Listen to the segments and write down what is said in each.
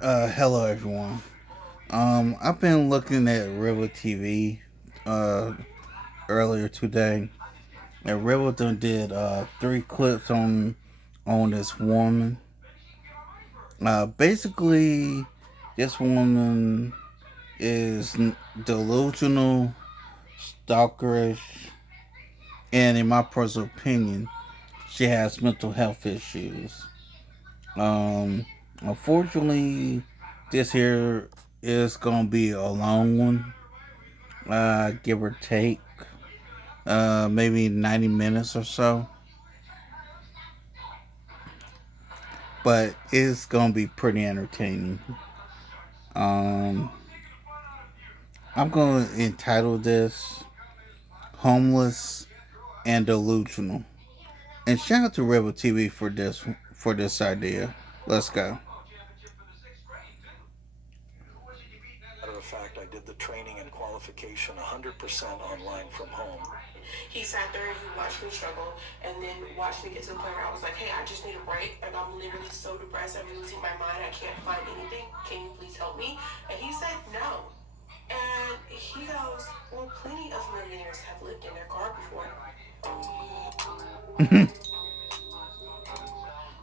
Hello everyone. I've been looking at River TV uh earlier today, and River done did three clips on this woman. Basically, this woman is delusional, stalkerish, and in my personal opinion, she has mental health issues. Um, Unfortunately, this here is gonna be a long one, give or take, maybe 90 minutes or so. But it's gonna be pretty entertaining. Um, I'm gonna entitle this "Homeless and Delusional." And shout out to Rebel TV for this idea. Let's go. Matter of fact, I did the training and qualification 100% online from home. He sat there and he watched me struggle and then watched me get to the point where I was like, hey, I just need a break and I'm literally so depressed. I'm losing my mind. I can't find anything. Can you please help me? And he said no. And he goes, well, plenty of millionaires have lived in their car before.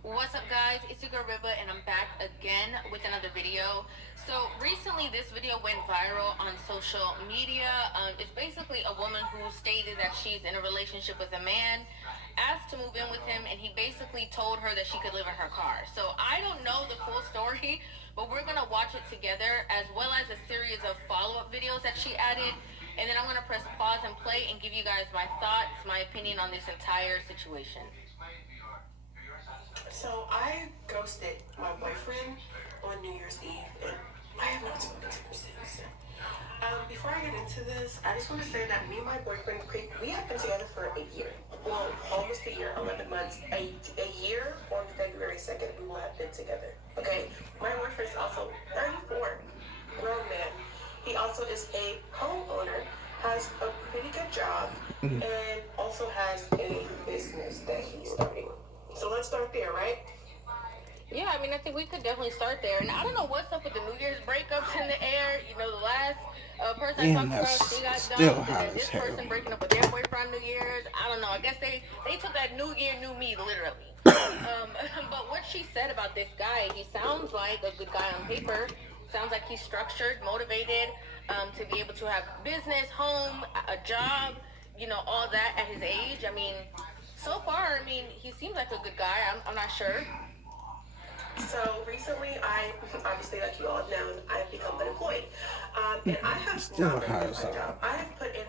What's up, guys? It's your girl Riba, and I'm back again with another video. So recently, this video went viral on social media. It's basically a woman who stated that she's in a relationship with a man, asked to move in with him, and he basically told her that she could live in her car. So I don't know the full story, but we're gonna watch it together, as well as a series of follow-up videos that she added. And then I'm gonna press pause and play and give you guys my thoughts, my opinion on this entire situation. So I ghosted my boyfriend on New Year's Eve, and I have not spoken to him since. Before I get into this, I just want to say that me and my boyfriend, we have been together for a year. Well, almost a year, 11 months. A year on February 2nd, we will have been together. Okay? My boyfriend is also 34, grown man. He also is a homeowner, has a pretty good job, and also has a business that he's starting. So let's start there, right? Yeah, I mean, I think we could definitely start there. And I don't know what's up with the New Year's breakups in the air. You know, the last person I And talked about, that's she got still dumped, and hot then as this hell. person breaking up with their boyfriend on New Year's. I don't know. I guess they took that New Year, New Me, literally. Um, but what she said about this guy, he sounds like a good guy on paper. Sounds like he's structured, motivated, to be able to have business, home, a job, you know, all that at his age. I mean, so far, I mean, he seems like a good guy. I'm not sure. So recently, I obviously, like you all know, I've become unemployed, and I have Still not been hot able to as find a job. hell. I have put in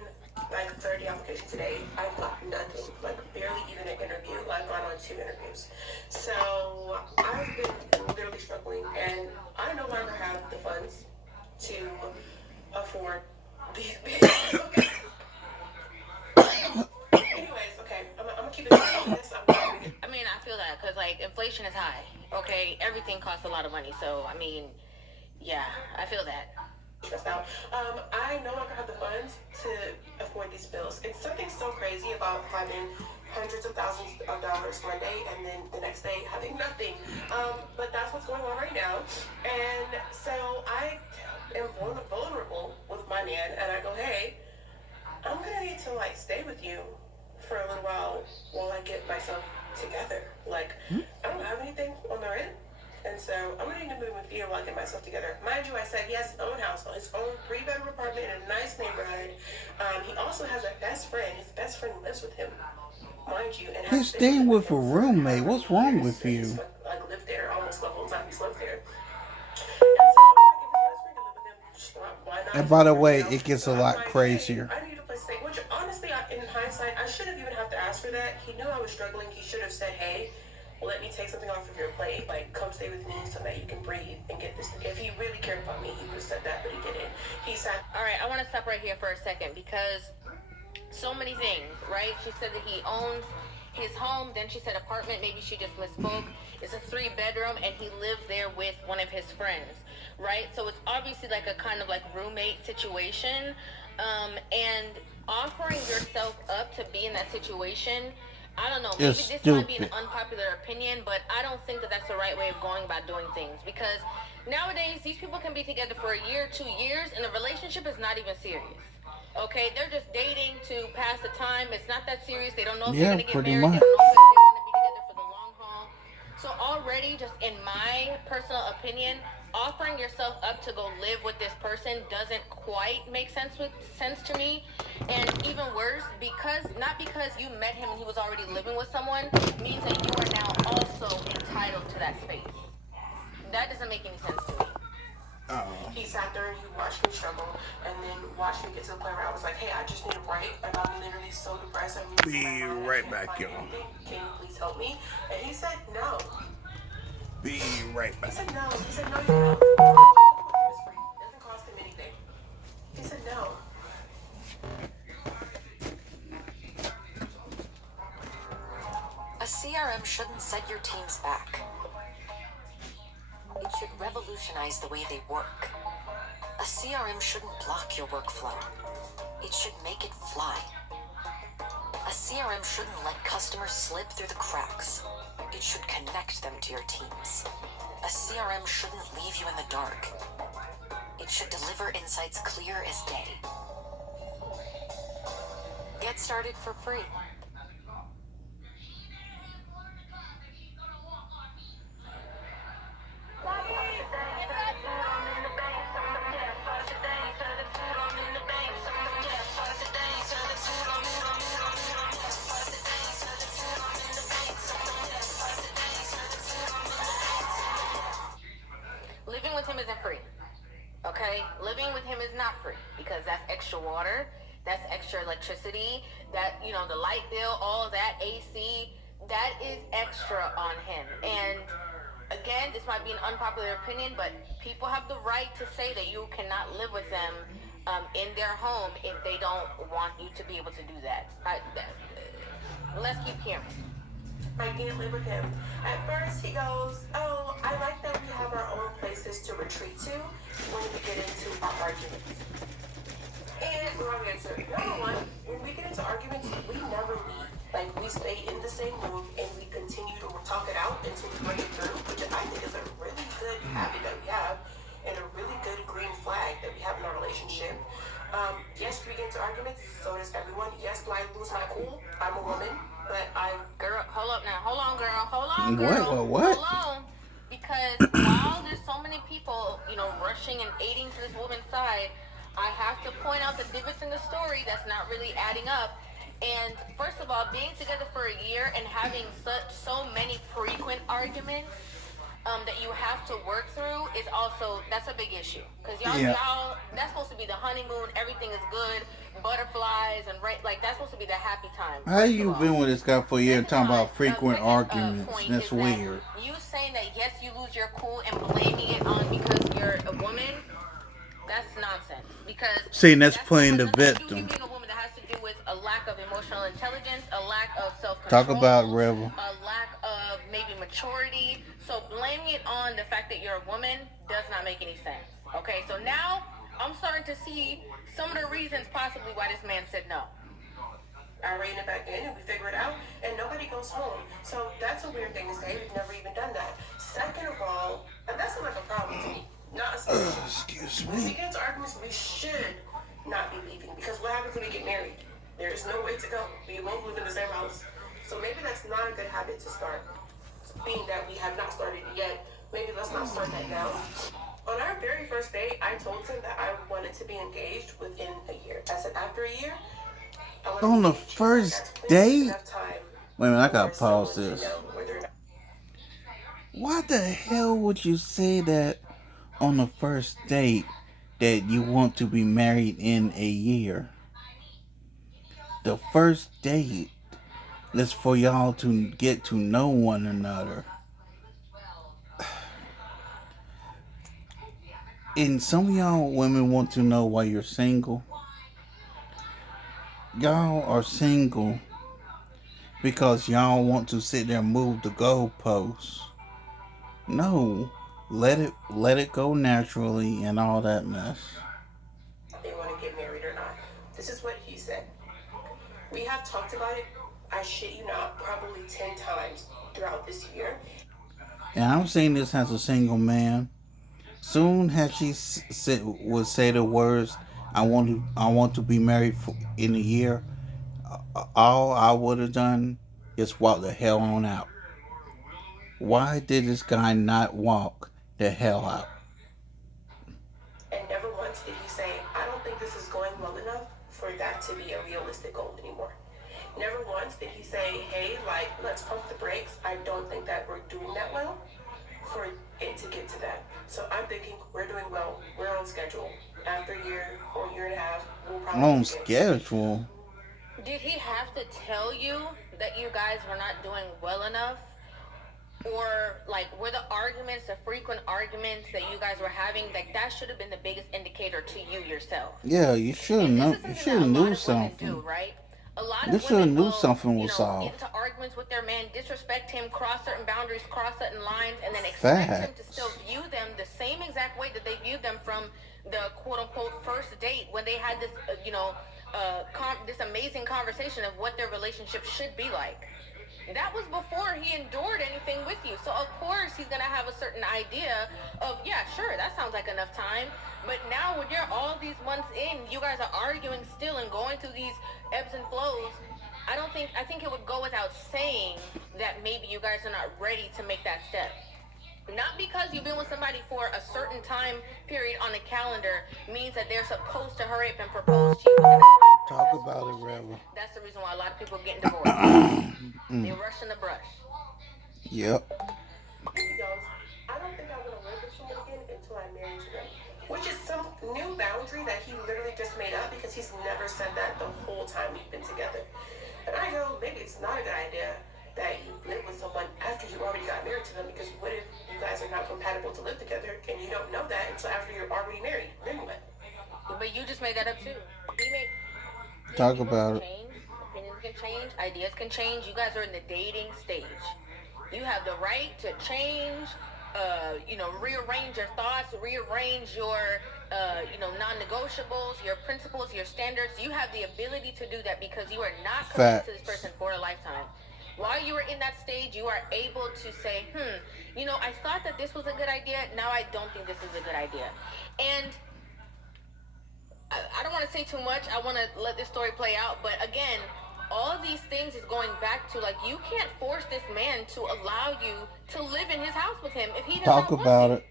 like 30 applications today. I've got nothing, like barely even an interview. I've gone on 2 interviews, so I've been literally struggling, and I no longer have the funds to afford these bills. Okay. Anyways, okay, I'm gonna keep it on this. I mean, I feel that because like inflation is high. Okay, everything costs a lot of money. So I mean, yeah, I feel that. Stressed out. I no longer have the funds to afford these bills. It's something so crazy about having hundreds of thousands of dollars one day and then the next day having nothing. But that's what's going on right now. And so I am vulnerable with my man, and I go, hey, I'm gonna need to like stay with you for a little while I get myself together. Like, I don't have anything on the rent. And so I'm gonna need to move with you while I get myself together. Mind you, I said he has his own house, his own 3-bedroom apartment in a nice neighborhood. He also has a best friend. His best friend lives with him, mind you, and has He's been staying living with with a him for roommate. however What's many wrong years. with And he's you? like lived there almost the whole time he's lived there. And so I'm like, if his best friend can live with him, why not And his by the girlfriend, you way, know? it gets So a I'm lot like, hey, crazier. I need a place to stay. Which honestly, in hindsight, I should have even have to ask for that. He knew I was struggling. He should have said, hey, let me take something off of your plate. Like, come stay with me so that you can breathe and get this. If he really cared about me, he would have said that, but he didn't. He said, all right, I want to stop right here for a second because so many things, right? She said that he owns his home, then she said apartment, maybe she just misspoke. It's a 3-bedroom and he lived there with one of his friends, right? So it's obviously like a kind of like roommate situation. And offering yourself up to be in that situation, I don't know, It's maybe this might be an stupid. unpopular opinion, but I don't think that that's the right way of going about doing things because Nowadays, these people can be together for a year, 2 years, and the relationship is not even serious. Okay, they're just dating to pass the time. It's not that serious. They don't know if they're Yeah, gonna get pretty married. They much. don't know if they want to be together for the long haul. So already, just in my personal opinion, offering yourself up to go live with this person doesn't quite make sense to me. And even worse, because not because you met him and he was already living with someone means that you are now also entitled to that space. That doesn't make any sense to me. Oh. He sat there and he watched me struggle and then watched me get to the point where I was like, hey, I just need a break. Like, I'm literally so depressed. I'm losing my Be mind. I right can't back, find y'all. anything. Can you please help me? And he said, no. Be right He back. said, no. He said, no, you don't. Living with him is free. It doesn't cost him anything. He said, no. A CRM shouldn't set your teams back. It should revolutionize the way they work. A CRM shouldn't block your workflow. It should make it fly. A CRM shouldn't let customers slip through the cracks. It should connect them to your teams. A CRM shouldn't leave you in the dark. It should deliver insights clear as day. Get started for free. Living with him isn't free. Okay? Living with him is not free because that's extra water, that's extra electricity, the light bill, all of that, AC, that is extra on him. And again, this might be an unpopular opinion, but people have the right to say that you cannot live with them in their home if they don't want you to be able to do that. Let's keep hearing. I can't live with him. At first, he goes, oh, I like that we have our own places to retreat to when we get into our arguments. And wrong answer. Number one, when we get into arguments, we never leave. Like, we stay in the same room and we continue to talk it out until we bring it through, which I think is a really good habit that we have and a really good green flag that we have in our relationship. Yes, we get into arguments, so does everyone. Yes, do I lose my cool? I'm a woman, but Girl, hold up now. Hold on, girl. Hold on, What? girl. What? What? Hold on. Because while there's so many people, rushing and aiding to this woman's side, I have to point out the divots in the story that's not really adding up. And first of all, being together for a year and having so many frequent arguments that you have to work through is also that's a big issue because Yeah. y'all that's supposed to be the honeymoon. Everything is good, butterflies and like that's supposed to be the happy time. How First of you all, been with this guy for a year second talking time, about frequent arguments? point That's is that weird. you saying that yes you lose your cool and blaming it on because you're a woman. That's nonsense because See, that's that playing has the nothing to do with you victim. being a woman. That has to do with a lack of emotional intelligence, a lack of Talk about self-control, Rebel. a lack of maybe maturity. So blaming it on the fact that you're a woman does not make any sense. Okay, so now I'm starting to see some of the reasons possibly why this man said no. I rein it back in and we figure it out, and nobody goes home. So that's a weird thing to say. We've never even done that. Second of all, and that sounds like a problem to me, not a solution. Excuse When we me. get into arguments, we should not be leaving because what happens when we get married? There is no way to go. We both live in the same house. So maybe that's not a good habit to start. Being that we have not started it yet, maybe let's not start that now. On our very first date, I told him that I wanted to be engaged within a year. I said after a year, I want to On be the engaged. first That's plenty date? enough time Wait a minute, I for gotta pause someone to this. know whether or not. Why the hell would you say that on the first date that you want to be married in a year? The first date is for y'all to get to know one another. And some of y'all women want to know why you're single. Y'all are single because y'all want to sit there and move the goalposts. No, let it go naturally and all that mess. They want to get married or not. This is what he said. We have talked about it, I shit you not, probably 10 times throughout this year. And I'm saying this as a single man. Soon as she said would say the words, I want to be married for, in a year," all I would have done is walk the hell on out. Why did this guy not walk the hell out? And never once did he say, I don't think this is going well enough for that to be a realistic goal anymore. Never once did he say, hey, like, let's pump the brakes. I don't think that we're doing that well for it to get to that. So I'm thinking we're doing well. We're on schedule. After a year or year and a half, we'll probably On be good. schedule. Did he have to tell you that you guys were not doing well enough? Or like were the arguments, the frequent arguments that you guys were having, like that should have been the biggest indicator to you yourself. Yeah, you should And this know. is You something should that have a lot knew of women do, something. right? A lot You of should have women knew will, something was get off. into arguments with their man, disrespect him, cross certain boundaries, cross certain lines, and then expect him to still Facts. view them the same exact way that they viewed them from the quote unquote first date when they had this, this amazing conversation of what their relationship should be like. That was before he endured anything with you. So of course he's gonna have a certain idea of, yeah, sure, that sounds like enough time. But now when you're all these months in, you guys are arguing still and going through these ebbs and flows. I think it would go without saying that maybe you guys are not ready to make that step. Not because you've been with somebody for a certain time period on the calendar means that they're supposed to hurry up and propose to you within a certain frame. Talk That's about it, foolishness. Rebel. That's the reason why a lot of people are getting divorced. They Mm. rush in the brush. Yep. He goes, I don't think I want to live with someone again until I'm married to them. Which is some new boundary that he literally just made up because he's never said that the whole time we've been together. And I go, maybe it's not a good idea that you live with someone after you already got married to them, because what if you guys are not compatible to live together and you don't know that until after you're already married? Then what? But you just made that up too. He made Talk people can about it. change, opinions can change, ideas can change. You guys are in the dating stage. You have the right to change, rearrange your thoughts, rearrange your, non-negotiables, your principles, your standards. You have the ability to do that because you are not committed to this Facts. person for a lifetime. While you are in that stage, you are able to say, I thought that this was a good idea. Now I don't think this is a good idea. And I don't want to say too much. I want to let this story play out. But again, all of these things is going back to like you can't force this man to allow you to live in his house with him if he does Talk not want about to. it.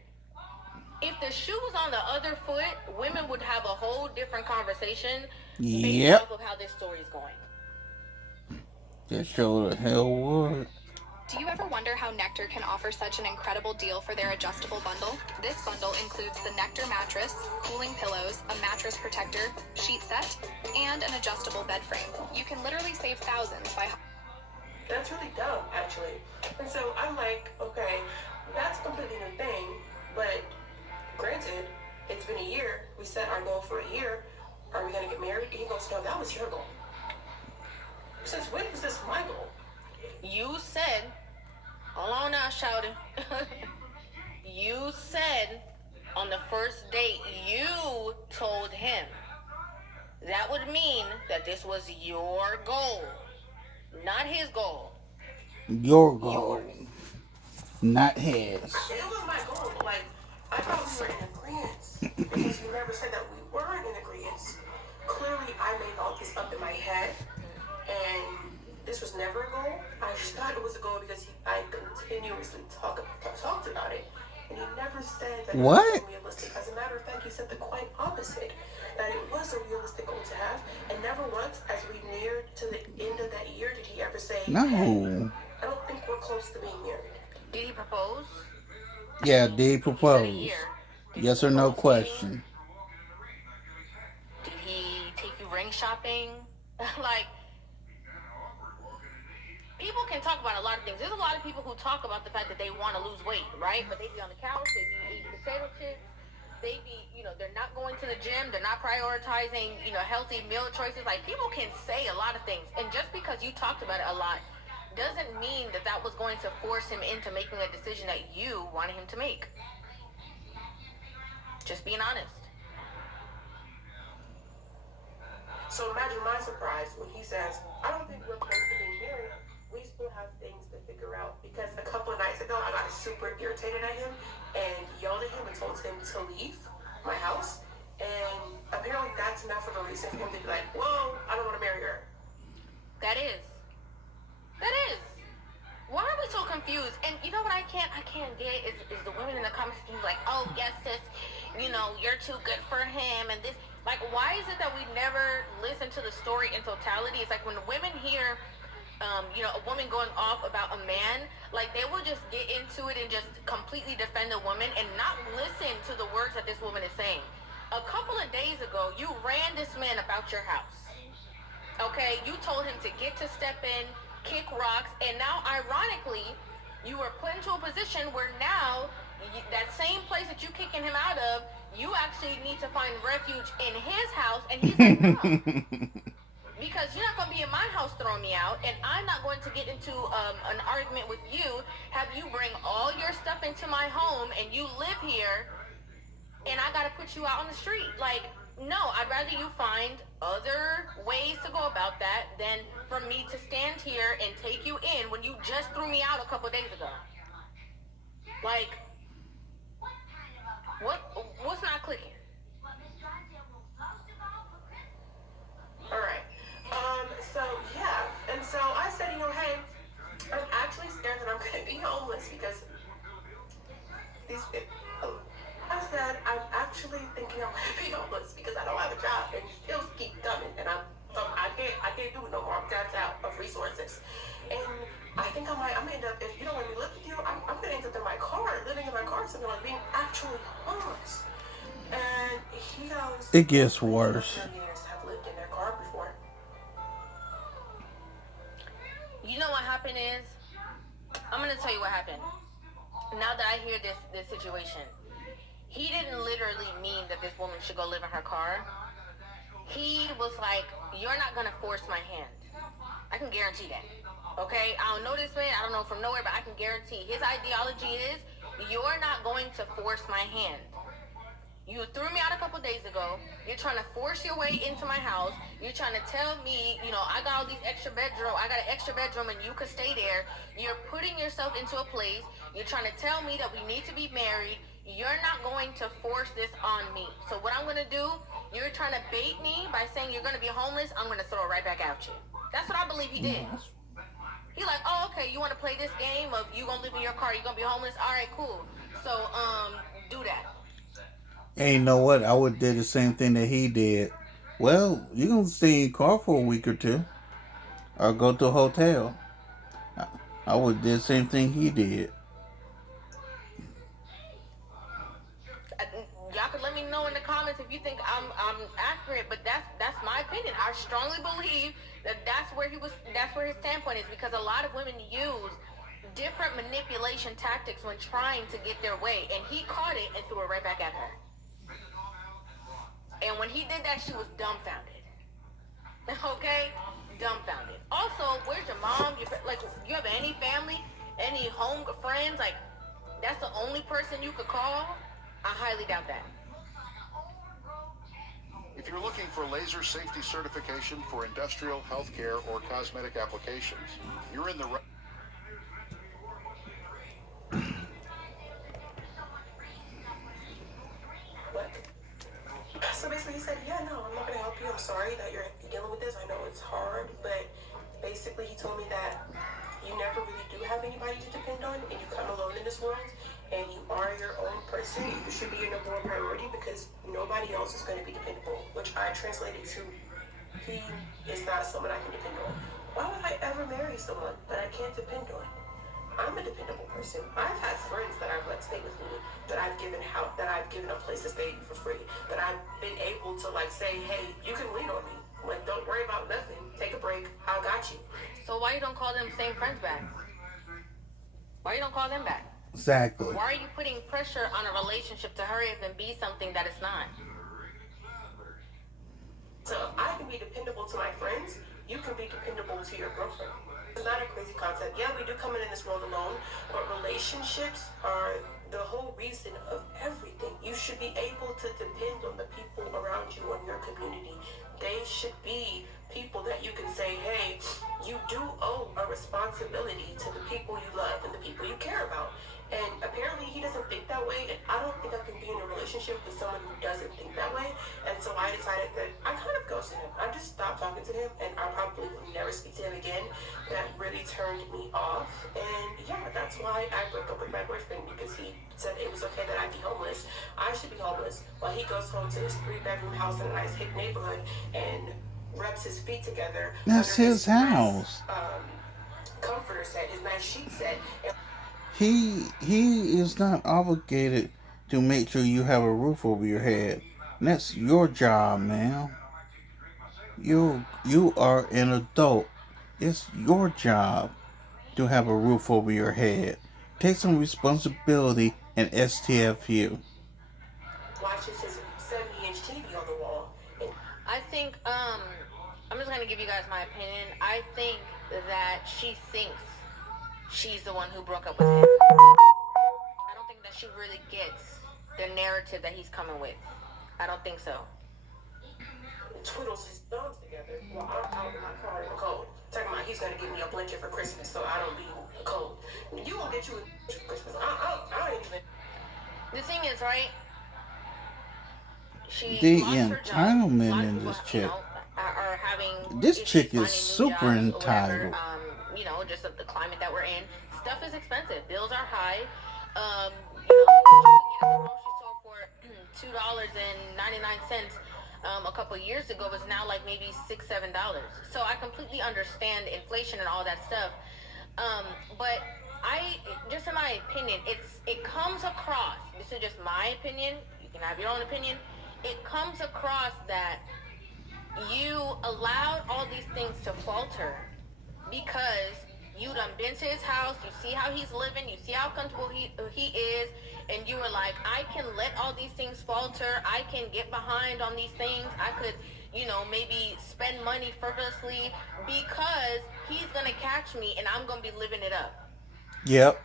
If the shoe was on the other foot, women would have a whole different conversation based Yep. off of how this story is going. That show the hell would. Do you ever wonder how Nectar can offer such an incredible deal for their adjustable bundle? This bundle includes the Nectar mattress, cooling pillows, a mattress protector, sheet set, and an adjustable bed frame. You can literally save thousands by... That's really dumb, actually. And so I'm like, okay, that's a completely new thing, but granted, it's been a year. We set our goal for a year. Are we gonna get married? And he goes, no, that was your goal. Since when was this my goal? You said, hold on now, shouting. You said on the first date, you told him. That would mean that this was your goal, not his goal. Your goal, Yours. not his. It was my goal, but like, I thought we were in agreement because you never said that we weren't in agreement. Clearly, I made all this up in my head, and this was never a goal. I just thought it was a goal because I continuously talked about it, and he never said that it was What? unrealistic. As a matter of fact, he said the quite opposite, that it was a realistic goal to have, and never once, as we neared to the end of that year, did he ever say, hey, No. I don't think we're close to being married. Did he propose? Yeah, did he You said a propose? year. Did he Yes or no propose to you? question. Did he take you ring shopping? Like, people can talk about a lot of things. There's a lot of people who talk about the fact that they want to lose weight, right? But they be on the couch, they be eating potato chips, they be, they're not going to the gym, they're not prioritizing, healthy meal choices. Like, people can say a lot of things. And just because you talked about it a lot doesn't mean that that was going to force him into making a decision that you wanted him to make. Just being honest. So imagine my surprise when he says, I don't think we're close to being married. We still have things to figure out because a couple of nights ago I got super irritated at him and yelled at him and told him to leave my house. And apparently that's enough of a reason for him to be like, whoa, I don't want to marry her. That is. That is. Why are we so confused? And you know what I can't get is the women in the comments being like, oh yes, sis, you're too good for him and this. Like, why is it that we never listen to the story in totality? It's like when the women hear a woman going off about a man, like they will just get into it and just completely defend the woman and not listen to the words that this woman is saying. A couple of days ago, you ran this man about your house. Okay, you told him to get to step in, kick rocks, and now, ironically, you were put into a position where now that same place that you kicking him out of, you actually need to find refuge in his house, and he's like, no. Because you're not going to be in my house throwing me out, and I'm not going to get into an argument with you, have you bring all your stuff into my home, and you live here, and I gotta put you out on the street. Like, no, I'd rather you find other ways to go about that than for me to stand here and take you in when you just threw me out a couple days ago. Like, what's not clicking? All right. So yeah, and so I said, hey, I'm actually scared that I'm gonna be homeless because these people. I said, I'm actually thinking I'm gonna be homeless because I don't have a job and bills keep coming and I can't do it no more. I'm tapped out of resources. And I think I'm gonna end up, if you don't let me live with you, I'm gonna end up in my car, living in my car, something like being actually homeless. And he goes, It gets most worse. millionaires have lived in their car before. You know what happened is, I'm gonna tell you what happened. Now that I hear this situation, he didn't literally mean that this woman should go live in her car. He was like, you're not gonna force my hand. I can guarantee that. Okay? I don't know this man, I don't know from nowhere, but I can guarantee his ideology is you're not going to force my hand. You threw me out a couple days ago. You're trying to force your way into my house. You're trying to tell me, I got all these extra bedroom. I got an extra bedroom and you could stay there. You're putting yourself into a place. You're trying to tell me that we need to be married. You're not going to force this on me. So what I'm going to do, you're trying to bait me by saying you're going to be homeless. I'm going to throw it right back at you. That's what I believe he did. He like, oh, okay, you want to play this game of you going to live in your car, you're going to be homeless? All right, cool. So, do that. And you know what? I would do the same thing that he did. Well, you can stay in your car for a week or two, or go to a hotel. I would do the same thing he did. Y'all could let me know in the comments if you think I'm accurate, but that's my opinion. I strongly believe that that's where his standpoint is, because a lot of women use different manipulation tactics when trying to get their way, and he caught it and threw it right back at her. And when he did that, she was dumbfounded. Okay, dumbfounded. Also, where's your mom? Like, you have any family, any home friends? Like, that's the only person you could call? I highly doubt that. If you're looking for laser safety certification for industrial, healthcare, or cosmetic applications, you're in the right. What? So basically, he said, yeah, no, I'm not going to help you. I'm sorry that you're dealing with this. I know it's hard, but basically, he told me that you never really do have anybody to depend on, and you come alone in this world, and you are your own person. You should be your number one priority because nobody else is going to be dependable, which I translated to he is not someone I can depend on. Why would I ever marry someone that I can't depend on? I'm a dependable person. I've had friends that I've let stay with me, that I've given that I've given a place to stay for free, that I've been able to like say, hey, you can lean on me. Like, don't worry about nothing. Take a break. I got you. So why you don't call them same friends back? Why you don't call them back? Exactly. Why are you putting pressure on a relationship to hurry up and be something that it's not? So I can be dependable to my friends. You can be dependable to your girlfriend. It's not a crazy concept. Yeah, we do come in this world alone, but relationships are the whole reason of everything. You should be able to depend on the people around you, on your community. They should be people people that you can say, hey, you do owe a responsibility to the people you love and the people you care about. And apparently he doesn't think that way, and I don't think I can be in a relationship with someone who doesn't think that way. And so I decided that I kind of ghosted him. I just stopped talking to him, and I probably will never speak to him again. That really turned me off. And yeah, that's why I broke up with my boyfriend, because he said it was okay that I'd be homeless. I should be homeless while he goes home to his 3-bedroom house in a nice hip neighborhood and rubs his feet together That's under his his nice house. comforter set, his nice sheet set. And He is not obligated to make sure you have a roof over your head. And that's your job, man. You are an adult. It's your job to have a roof over your head. Take some responsibility and STFU. watches his 70-inch TV on the wall. And I think I'm just gonna give you guys my opinion. I think that she thinks she's the one who broke up with him. I don't think that she really gets the narrative that he's coming with. I don't think so. Twiddles his thumbs together while I'm out in my car in the cold. Talking about he's gonna give me a blanket for Christmas so I don't be cold. You will get you a blanket for Christmas. I ain't even. The thing is, right? She The lost her job. A entitlement lot of in people, this chick. are having This issues chick is finding new super jobs or whatever. entitled. Just the climate that we're in. Stuff is expensive. Bills are high. What you could get at the grocery store for $2.99 a couple years ago was now like maybe $6, $7. So I completely understand inflation and all that stuff. But I, just in my opinion, it comes across. This is just my opinion. You can have your own opinion. It comes across that you allowed all these things to falter because you done been to his house, you see how he's living, you see how comfortable he is, and you were like, I can let all these things falter, I can get behind on these things, I could, maybe spend money frivolously because he's gonna catch me and I'm gonna be living it up Yep.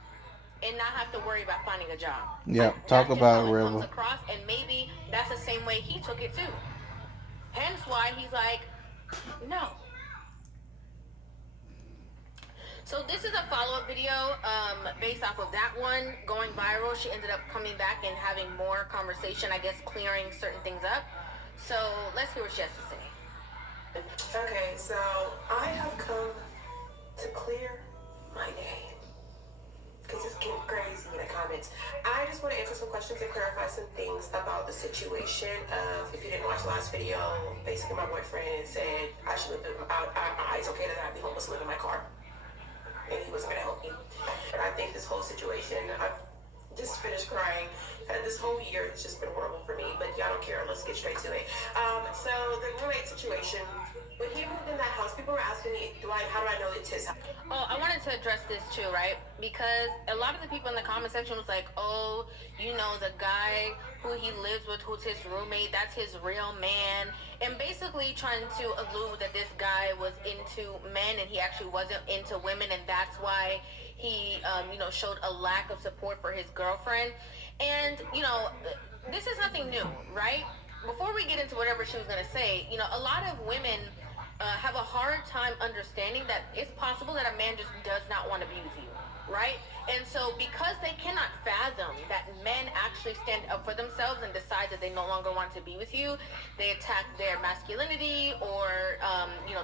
and not have to worry about finding a job. Yep. Talk That's just about how it, it comes River. across, and maybe that's the same way he took it too. Hence why he's like, no. So this is a follow-up video based off of that one going viral. She ended up coming back and having more conversation, I guess clearing certain things up. So let's hear what she has to say. Okay, so I have come to clear my name, because it's getting crazy in the comments. I just want to answer some questions and clarify some things about the situation of, if you didn't watch the last video, basically my boyfriend said I should live it's okay that I be homeless, live in my car, and he wasn't going to help me. And I think this whole situation, I've just finished crying. This whole year has just been horrible for me, but y'all don't care. Let's get straight to it. So the roommate situation, when he moved in that house, people were asking me, how do I know it's his house? Oh, I wanted to address this too, right? Because a lot of the people in the comment section was like, oh, the guy who he lives with, who's his roommate, that's his real man. And basically trying to allude that this guy was into men and he actually wasn't into women, and that's why he, showed a lack of support for his girlfriend. And, this is nothing new, right? Before we get into whatever she was going to say, a lot of women have a hard time understanding that it's possible that a man just does not want to be with you, right? And so because they cannot fathom that men actually stand up for themselves and decide that they no longer want to be with you, they attack their masculinity or,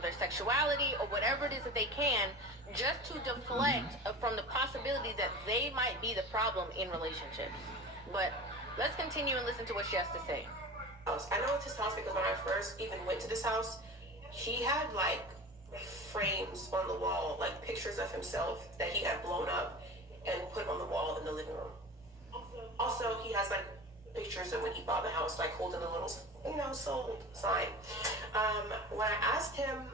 their sexuality or whatever it is that they can, just to deflect from the possibility that they might be the problem in relationships. But let's continue and listen to what she has to say. I know it's his house because when I first even went to this house, he had like frames on the wall, like pictures of himself that he had blown up and put on the wall in the living room. Also, he has like pictures of when he bought the house, like holding a little, sold sign. When I asked him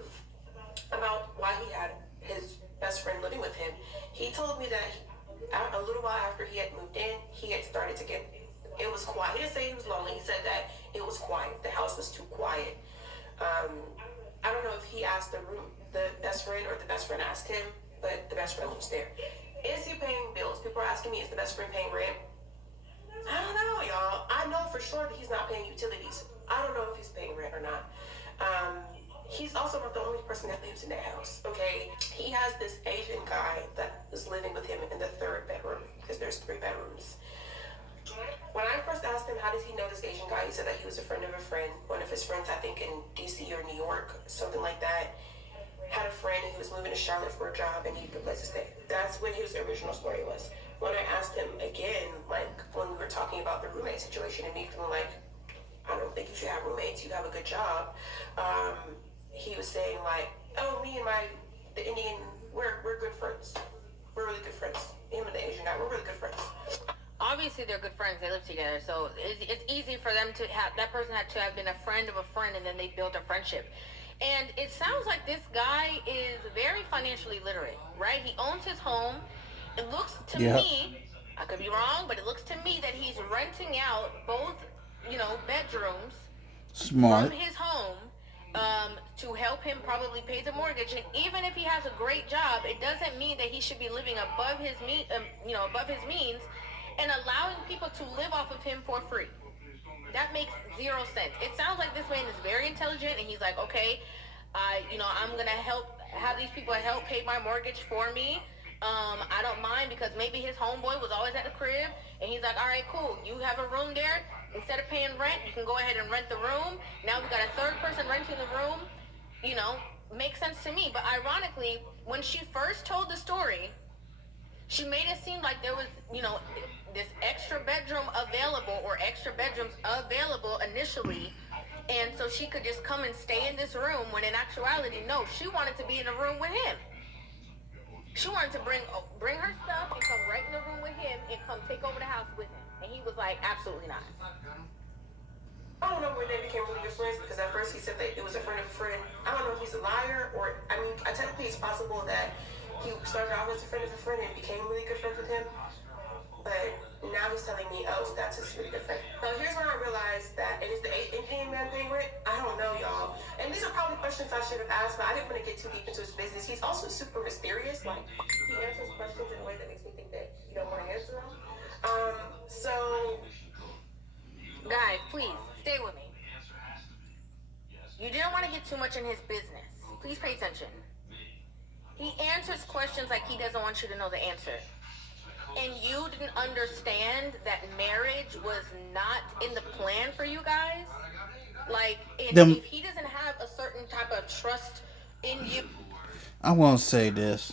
about why he had his best friend living with him, he told me that a little while after he had moved in, he had started to get, it was quiet. He didn't say he was lonely. He said that it was quiet. The house was too quiet. I don't know if he asked the best friend or the best friend asked him, but the best friend lives there. Is he paying bills? People are asking me, is the best friend paying rent? I don't know, y'all. I know for sure that he's not paying utilities. I don't know if he's paying rent or not. He's also not the only person that lives in that house, okay? He has this Asian guy that is living with him in the third bedroom because there's three bedrooms. When I first asked him how does he know this Asian guy, he said that he was a friend of a friend, one of his friends, I think in DC or New York, something like that. Had a friend, he was moving to Charlotte for a job, and he let's just say that's what his original story was. When I asked him again, like when we were talking about the roommate situation, and me feeling like I don't think you should have roommates, you have a good job. Um, he was saying like, oh, me and the Indian, we're good friends. We're really good friends. Him and the Asian guy, we're really good friends. Obviously, they're good friends. They live together, so it's easy for them to have that person had to have been a friend of a friend, and then they built a friendship. And it sounds like this guy is very financially literate, right? He owns his home. It looks to Yep. me, I could be wrong, but it looks to me that he's renting out both, bedrooms from Smart. his home to help him probably pay the mortgage. And even if he has a great job, it doesn't mean that he should be living above his means, and allowing people to live off of him for free. That makes zero sense. It sounds like this man is very intelligent, and he's like, okay, I'm gonna help have these people help pay my mortgage for me. I don't mind because maybe his homeboy was always at the crib, and he's like, all right, cool. You have a room there. Instead of paying rent, you can go ahead and rent the room. Now we got a third person renting the room. You know, makes sense to me. But ironically, when she first told the story, she made it seem like there was, this extra bedroom available or extra bedrooms available initially. And so she could just come and stay in this room when in actuality, no, she wanted to be in a room with him. She wanted to bring her stuff and come right in the room with him and come take over the house with him. And he was like, absolutely not. I don't know where they became really good friends because at first he said that it was a friend of a friend. I don't know if he's a liar or, I mean, technically it's possible that he started off as a friend of a friend and became really good friends with him. But now he's telling me, oh, that's his really good friend. So here's when I realized that, and it's the Indian man thing, right? I don't know, y'all. And these are probably questions I should have asked, but I didn't want to get too deep into his business. He's also super mysterious. Like, he answers questions in a way that makes me think that you don't want to answer them. So, guys, please, stay with me. You didn't want to get too much in his business. Please pay attention. He answers questions like he doesn't want you to know the answer. And you didn't understand that marriage was not in the plan for you guys. Like, Them. if he doesn't have a certain type of trust in you. I want to say this.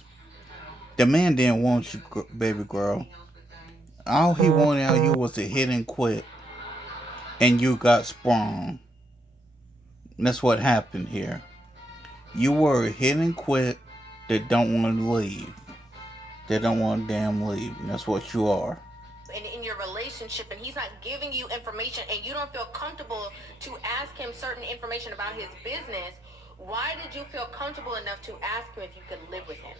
The man didn't want you, baby girl. All he wanted out of you was to hit and quit, and you got sprung. That's what happened here. You were a hit and quit that don't want to leave. They don't want to damn leave. And that's what you are. In your relationship, and he's not giving you information, and you don't feel comfortable to ask him certain information about his business, why did you feel comfortable enough to ask him if you could live with him?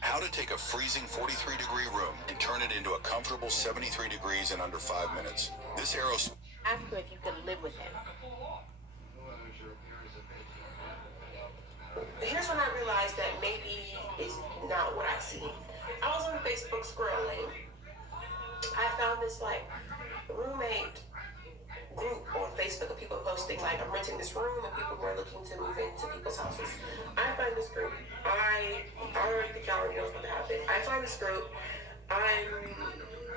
How to take a freezing 43-degree room and turn it into a comfortable 73 degrees in under 5 minutes. This aerospace. Ask him if you could live with him. Here's when I realized that maybe it's not what I see. I was on Facebook scrolling. I found this like roommate group on Facebook of people posting like I'm renting this room and people were looking to move into people's houses. I find this group. I already think y'all already know what's going to happen. I find this group. I'm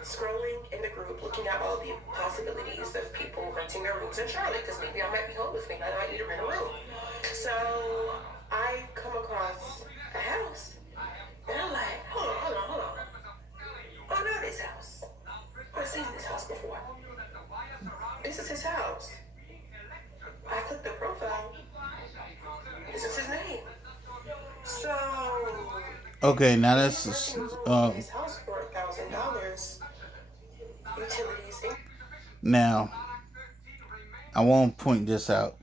scrolling in the group, looking at all the possibilities of people renting their rooms in Charlotte because maybe I might be homeless, maybe I might need to rent a room. So I come across a house and I'm like, hold on. I know this house. I've seen this house before. This is his house. I clicked the profile. This is his name. So Okay, now that's his house for $1,000. Utilities. now. I want to point this out.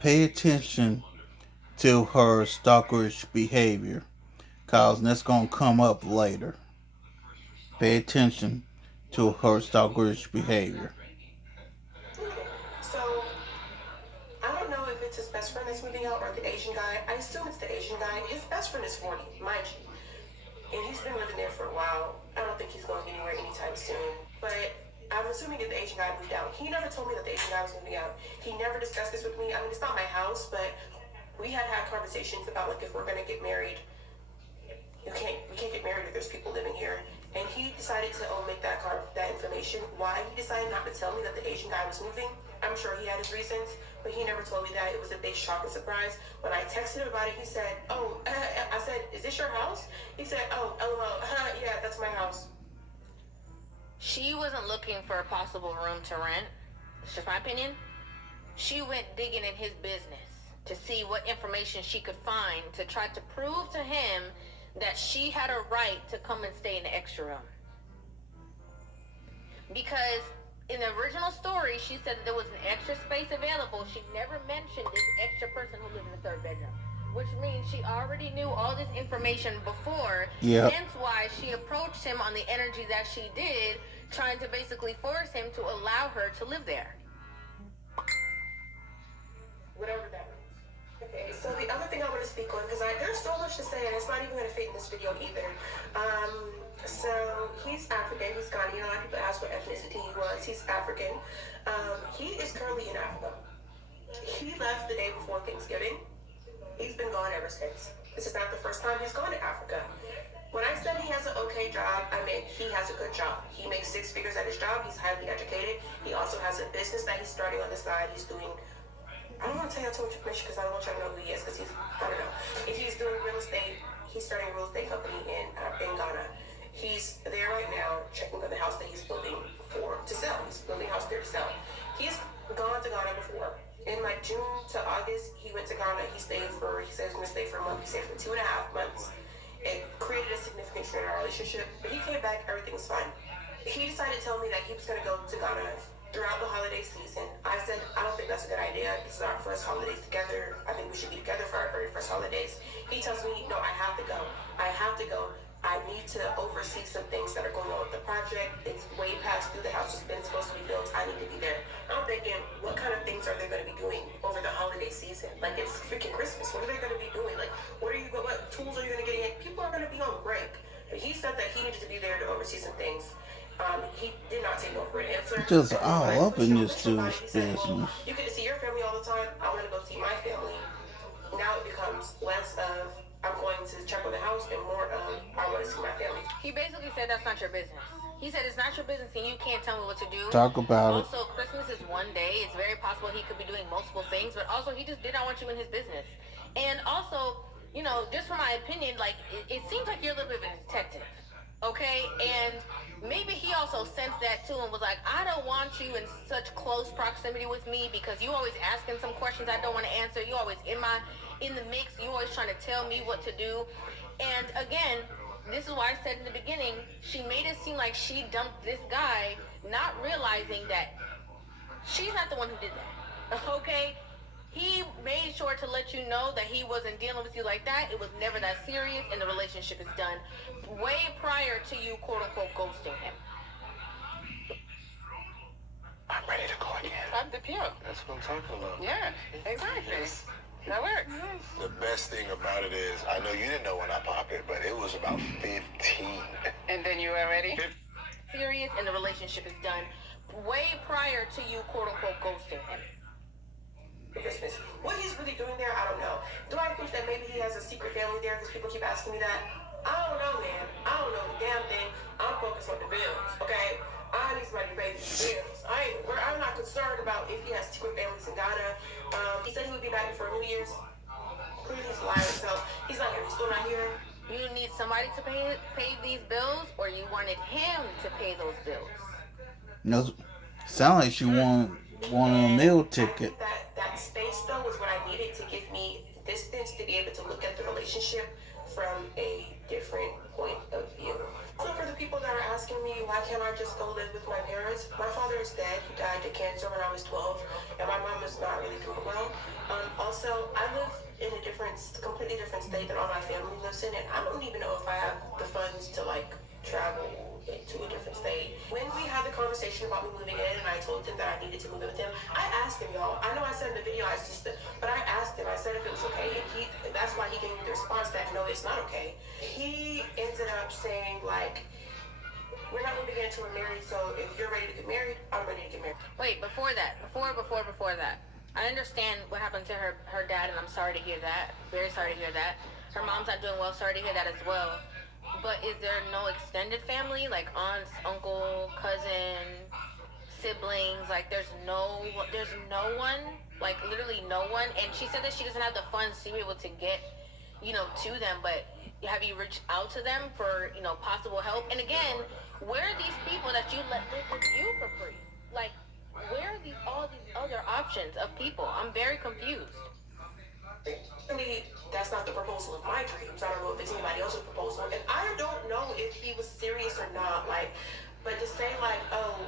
Pay attention to her stalkerish behavior, cause that's gonna come up later. Pay attention to her stalkerish behavior. So I don't know if it's his best friend that's moving out or the Asian guy. I assume it's the Asian guy. His best friend is 40, mind you. And he's been living there for a while. I don't think he's going anywhere anytime soon. But I'm assuming that the Asian guy moved out. He never told me that the Asian guy was moving out. He never discussed this with me. I mean, it's not my house, but we had conversations about like if we're gonna get married, we can't get married if there's people living here. And he decided to omit that information. Why he decided not to tell me that the Asian guy was moving, I'm sure he had his reasons, but he never told me that. It was a big shock and surprise. When I texted him about it, he said, "Oh," I said, "Is this your house?" He said, "Oh, LOL, yeah, that's my house." She wasn't looking for a possible room to rent. It's just my opinion. She went digging in his business to see what information she could find to try to prove to him that she had a right to come and stay in the extra room. Because in the original story, she said that there was an extra space available. She never mentioned this extra person who lived in the third bedroom, which means she already knew all this information before. Yep. Hence why she approached him on the energy that she did, trying to basically force him to allow her to live there. Whatever that means. Okay, so the other thing I want to speak on, because there's so much to say, and it's not even going to fit in this video either. So he's African, he's Ghanaian. A lot of people ask what ethnicity he was. He's African. He is currently in Africa. He left the day before Thanksgiving. He's been gone ever since. This is not the first time he's gone to Africa. When I said he has an okay job, I meant he has a good job. He makes 6 figures at his job. He's highly educated. He also has a business that he's starting on the side. He's doing, I don't want to tell you too much information because I don't want y'all to know who he is, because I don't know. If he's doing real estate, he's starting a real estate company in Ghana. He's there right now checking on the house that he's building to sell. He's building a house there to sell. He's gone to Ghana before. In like June to August, he went to Ghana. He said he's going to stay for a month. He stayed for 2.5 months. It created a significant strain in our relationship. But he came back, everything was fine. He decided to tell me that he was going to go to Ghana throughout the holiday season. I said, I don't think that's a good idea. This is our first holidays together. I think we should be together for our very first holidays. He tells me, no, I have to go. I have to go. I need to oversee some things that are going on with the project. It's way past due. The house has been supposed to be built. I need to be there. I'm thinking, what kind of things are they going to be doing over the holiday season? Like, it's freaking Christmas. What are they going to be doing? Like, what tools are you going to get in? People are going to be on break. But he said that he needed to be there to oversee some things. He did not take no for an answer. Just all up in this dude's business. Well, you get to see your family all the time. I want to go see my family. Now it becomes less of I'm going to check on the house and more of I want to see my family. He basically said that's not your business. He said it's not your business and you can't tell me what to do. Talk about it. Also, Christmas is one day. It's very possible he could be doing multiple things, but also he just did not want you in his business. And also, you know, just from my opinion, like it seems like you're a little bit of a detective. Okay, and maybe he also sensed that too and was like, I don't want you in such close proximity with me because you always asking some questions I don't want to answer. You always in the mix. You always trying to tell me what to do. And again, this is why I said in the beginning, she made it seem like she dumped this guy, not realizing that she's not the one who did that. Okay? He made sure to let you know that he wasn't dealing with you like that. It was never that serious, and the relationship is done way prior to you, quote unquote, ghosting him. I'm ready to go again. I'm the pure. That's what I'm talking about. Yeah, exactly. That works. The best thing about it is, I know you didn't know when I popped it, but it was about 15. And then you were ready? Serious, and the relationship is done way prior to you, quote unquote, ghosting him. Christmas. What he's really doing there, I don't know. Do I think that maybe he has a secret family there? Because people keep asking me that. I don't know, man. I don't know the damn thing. I'm focused on the bills, okay? I need somebody to pay these bills. I'm not concerned about if he has secret families in Ghana. He said he would be back before New Year's. Clearly he's lying, so he's not here. He's still not here. You need somebody to pay these bills, or you wanted him to pay those bills? No, sound like she wanted a meal ticket. I think that space though was what I needed to give me distance to be able to look at the relationship from a different point of view. So for the people that are asking me, why can't I just go live with my parents? My father is dead. He died of cancer when I was 12, and my mom is not really doing well. Also, I live in a completely different state than all my family lives in, and I don't even know if I have the funds to travel to a different state. When we had the conversation about me moving in and I told him that I needed to move in with him, I asked him, y'all. I know I said in the video, but I asked him, I said if it was okay, and that's why he gave me the response that no, it's not okay. He ended up saying we're not moving in until we're married, so if you're ready to get married, Wait, before that, before that, I understand what happened to her dad, and I'm sorry to hear that. Very sorry to hear that. Her mom's not doing well. Sorry to hear that as well. But is there no extended family, like aunts, uncle, cousin, siblings? Like there's no one, like literally no one. And she said that she doesn't have the funds to be able to get, to them. But have you reached out to them for possible help? And again, where are these people that you let live with you for free? Like, where are all these other options of people? I'm very confused. Really, that's not the proposal of my dreams. I don't know if it's anybody else's proposal, and I don't know if he was serious or not. Like, but to say like, oh,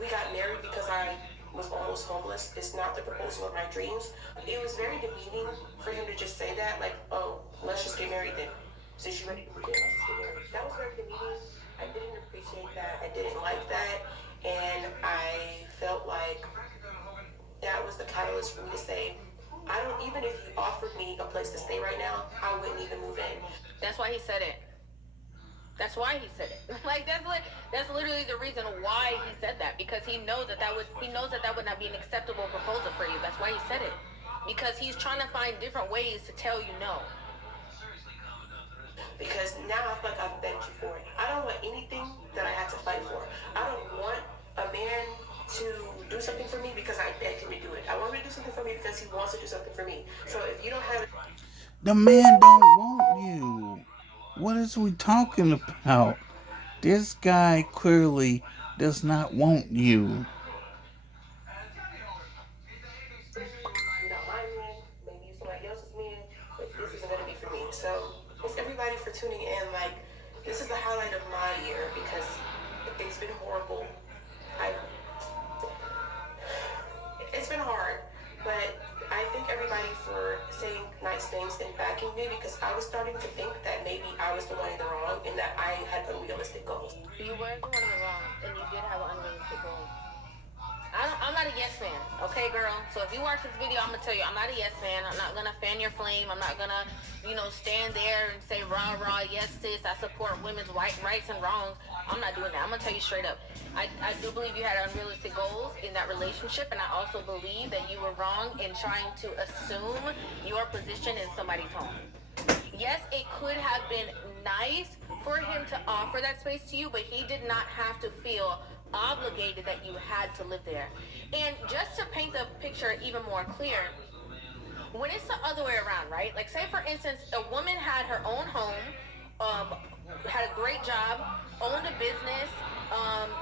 we got married because I was almost homeless is not the proposal of my dreams. It was very demeaning for him to just say that, like, oh, let's just get married then. Since you're ready to begin, let's just get married. That was very demeaning. I didn't appreciate that. I didn't like that, and I felt like that was the catalyst for me to say, I don't, even if he offered me a place to stay right now, I wouldn't even move in. That's why he said it. That's why he said it. Like that's literally the reason why he said that, because he knows that that would not be an acceptable proposal for you. That's why he said it, because he's trying to find different ways to tell you no. Because now I feel like I've begged you for it. I don't want anything that I had to fight for. I don't want a man to do something for me because I begged him to do it. I want him to do something for me because he wants to do something for me. So if you don't have The man don't want you. What is we talking about? This guy clearly does not want you. you're not my man, maybe you're somebody else's man, but this isn't gonna be for me. So thanks everybody for tuning in. Like, this is the highlight of my year because it's been horrible. I It's been hard, but I thank everybody for saying nice things and backing me because I was starting to think that maybe I was the one in the wrong and that I had unrealistic goals. You were the one in the wrong, and you did have an unrealistic goal. I'm not a yes man, okay, girl? So if you watch this video, I'm gonna tell you, I'm not a yes man. I'm not gonna fan your flame. I'm not gonna, stand there and say rah rah, yes sis, I support women's rights and wrongs. I'm not doing that. I'm gonna tell you straight up. I do believe you had unrealistic goals in that relationship, and I also believe that you were wrong in trying to assume your position in somebody's home. Yes, it could have been nice for him to offer that space to you, but he did not have to feel obligated that you had to live there. And just to paint the picture even more clear, when it's the other way around, right? Like, say for instance, a woman had her own home, had a great job, owned a business,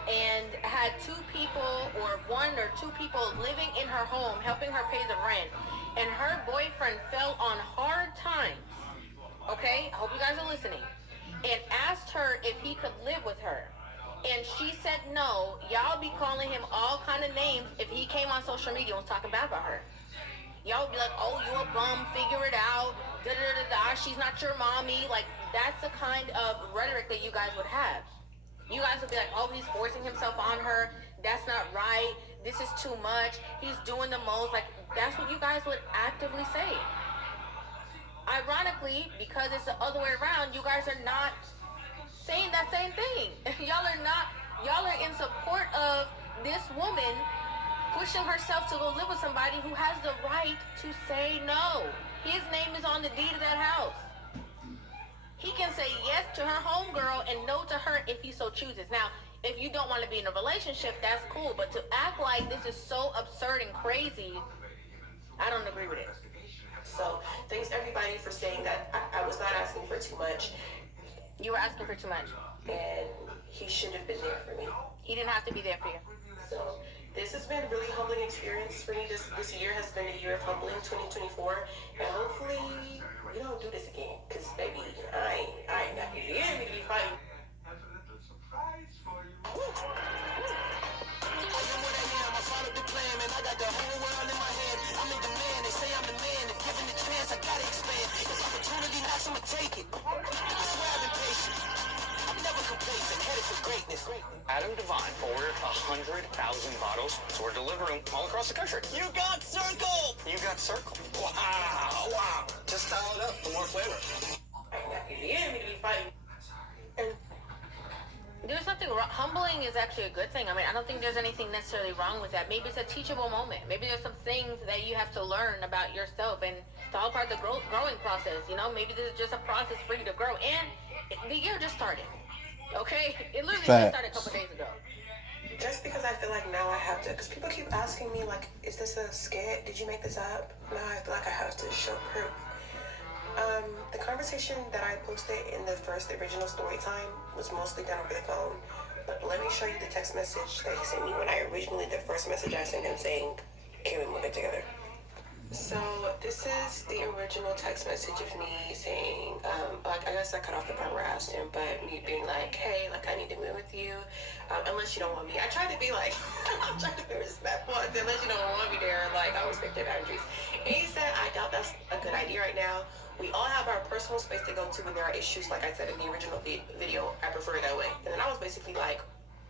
and had two people or one or two people living in her home, helping her pay the rent, and her boyfriend fell on hard times. Okay, I hope you guys are listening. And asked her if he could live with her. And she said no. Y'all be calling him all kind of names if he came on social media and was talking bad about her. Y'all would be like, oh, you a bum, figure it out, da da da da, she's not your mommy. Like, that's the kind of rhetoric that you guys would have. You guys would be like, oh, he's forcing himself on her. That's not right. This is too much. He's doing the most. Like, that's what you guys would actively say. Ironically, because it's the other way around, you guys are not saying that same thing. Y'all are in support of this woman pushing herself to go live with somebody who has the right to say no. His name is on the deed of that house. He can say yes to her homegirl and no to her if he so chooses. Now, if you don't want to be in a relationship, that's cool. But to act like this is so absurd and crazy, I don't agree with it. So thanks everybody for saying that I was not asking for too much. You were asking for too much. And he should have been there for me. He didn't have to be there for you. So this has been a really humbling experience for me. This year has been a year of humbling, 2024. And hopefully we don't do this again. Because baby, I ain't got the enemy to be fighting. I'ma take it. I swear I've been patient. I'm never complacent, headed for greatness. Adam Devine ordered 100,000 bottles, so we're delivering all across the country. You got Circle! You got Circle. Wow. Just dial it up for more flavor. I ain't got the enemy to be fighting. And There's nothing wrong. Humbling is actually a good thing. I mean, I don't think there's anything necessarily wrong with that. Maybe it's a teachable moment. Maybe there's some things that you have to learn about yourself, and it's all part of the growing process. You know, maybe this is just a process for you to grow. And the year just started. Okay, it literally just started a couple Facts. days ago. Just because I feel like now I have to, because people keep asking me, like, is this a skit? Did you make this up? Now I feel like I have to show proof. The conversation that I posted in the original story time was mostly done over the phone. But let me show you the text message that he sent me when the first message I sent him saying, can we move it together? So this is the original text message of me saying, like, I guess I cut off the part where I asked him, but me being like, hey, like, I need to move with you, unless you don't want me. I tried to be like, I'm trying to be respectful. I said, unless you don't want me there, like, I respect your boundaries. And he said, I doubt that's a good idea right now. We all have our personal space to go to when there are issues. Like I said in the original video, I prefer it that way. And then I was basically like,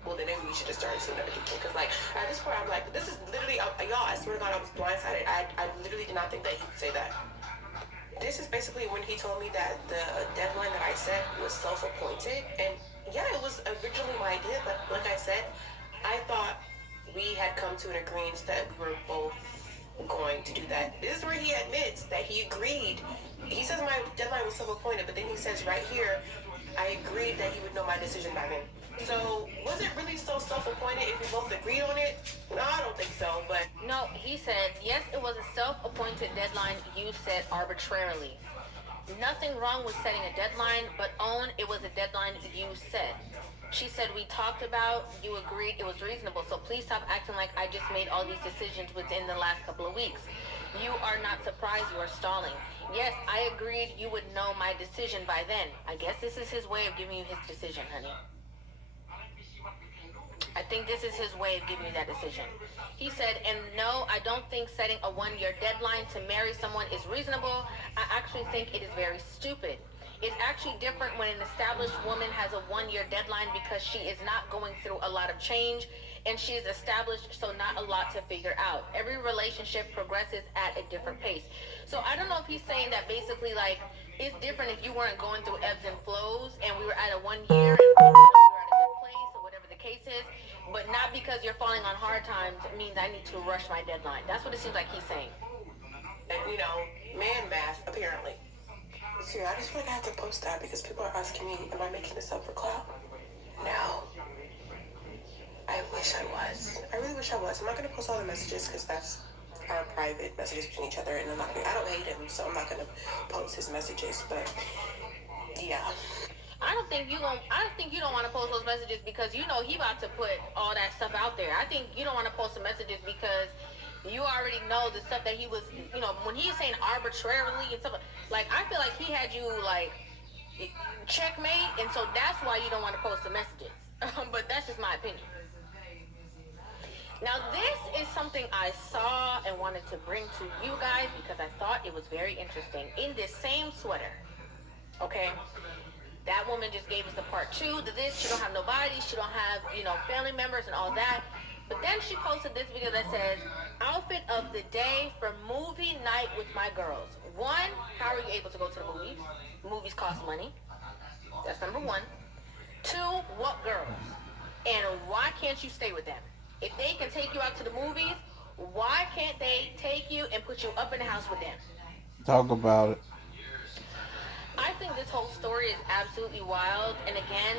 well, then maybe we should just start seeing other people. Because, like, at this point, I'm like, this is literally, y'all, I swear to God, I was blindsided. I literally did not think that he would say that. This is basically when he told me that the deadline that I set was self-appointed. And, yeah, it was originally my idea. But, like I said, I thought we had come to an agreement that we were both going to do that. This is where he admits that he agreed. He says my deadline was self-appointed, but then he says right here, I agreed that he would know my decision by then. So, was it really so self-appointed if we both agreed on it? No, I don't think so, but... No, he said, yes, it was a self-appointed deadline you set arbitrarily. Nothing wrong with setting a deadline, but own it was a deadline you set. She said, we talked about, you agreed it was reasonable, so please stop acting like I just made all these decisions within the last couple of weeks. You are not surprised, you are stalling. Yes, I agreed you would know my decision by then. I guess this is his way of giving you his decision, honey. I think this is his way of giving you that decision. He said, and no, I don't think setting a 1-year deadline to marry someone is reasonable. I actually think it is very stupid. It's actually different when an established woman has a 1-year deadline because she is not going through a lot of change and she is established, so not a lot to figure out. Every relationship progresses at a different pace. So I don't know if he's saying that basically, like, it's different if you weren't going through ebbs and flows and we were at a 1 year and we were at a good place or whatever the case is, but not because you're falling on hard times means I need to rush my deadline. That's what it seems like he's saying. And, man math, apparently. See, I just feel like I have to post that because people are asking me, am I making this up for clout? No. I wish I was. I really wish I was. I'm not going to post all the messages because that's our private messages between each other, and I don't hate him, so I'm not going to post his messages, but yeah. I don't think you don't want to post those messages because he about to put all that stuff out there. I think you don't want to post the messages because you already know the stuff that he was, when he's saying arbitrarily and stuff. Like, I feel like he had you like checkmate, and so that's why you don't want to post the messages. But that's just my opinion. Now, this is something I saw and wanted to bring to you guys because I thought it was very interesting. In this same sweater, okay? That woman just gave us the part 2 to this. She don't have nobody. She don't have, family members and all that. But then she posted this video that says, outfit of the day for movie night with my girls. 1, how are you able to go to the movies? Movies cost money. That's number 1. 2, what girls? And why can't you stay with them? If they can take you out to the movies, why can't they take you and put you up in the house with them? Talk about it. I think this whole story is absolutely wild. And again,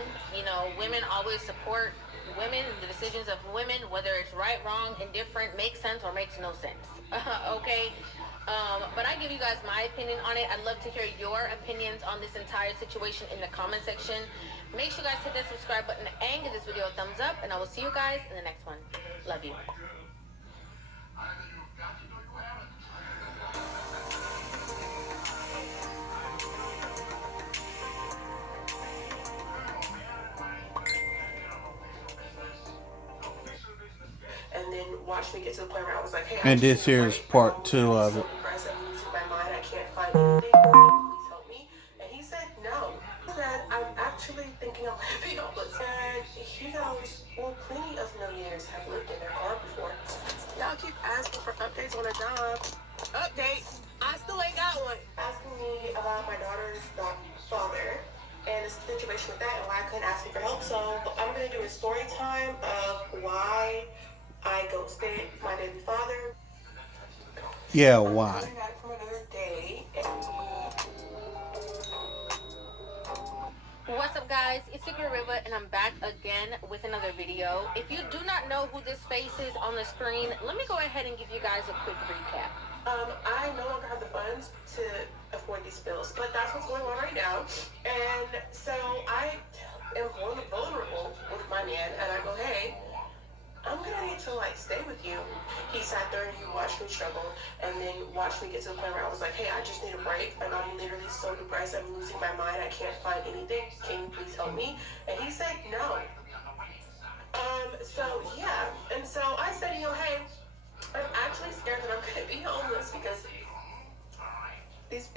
women always support women, the decisions of women, whether it's right, wrong, indifferent, makes sense or makes no sense. Okay? But I give you guys my opinion on it. I'd love to hear your opinions on this entire situation in the comment section. Make sure you guys hit that subscribe button and give this video a thumbs up. And I will see you guys in the next one. Love you. And then watch me get to the point where I was like, hey, And this here is part 2 of it. I can't find anything. Please help me. And he said no. That I'm actually thinking I'm going to be homeless. And he goes, well, plenty of millionaires have lived in their car before. Y'all keep asking for updates on a job. Update. I still ain't got one. Asking me about my daughter's father. and the situation with that and why I couldn't ask him for help. So I'm gonna do a story time of why I ghosted my baby father. Yeah, I'm why? coming back from another day. What's up, guys? It's Secret River, and I'm back again with another video. If you do not know who this face is on the screen, let me go ahead and give you guys a quick recap. I no longer have the funds to afford these bills, but that's what's going on right now. And so I am vulnerable with my man, and I go, hey, I'm gonna need to like stay with you. He sat there and he watched me struggle and then watched me get to the point where I was like, hey, I just need a break. And I'm literally so depressed. I'm losing my mind. I can't find anything. Can you please help me? And he said no. So yeah. And so I said, hey, I'm actually scared that I'm gonna be homeless because these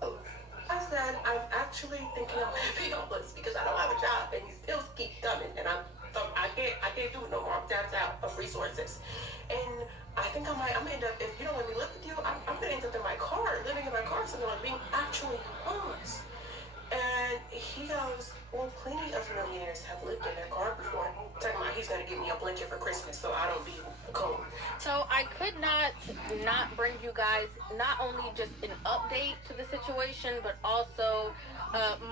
oh, I said I'm actually thinking I'm gonna be homeless because I don't have a job and these bills keep coming and I can't do it no more. I'm tapped out of resources. And I think I'm gonna end up, if you don't let me live with you, I'm gonna end up in my car, living in my car, something like being actually homeless. And he goes, well, plenty of millionaires have lived in their car before. Talking about he's gonna give me a blanket for Christmas so I don't be cold. So I could not bring you guys not only just an update to the situation, but also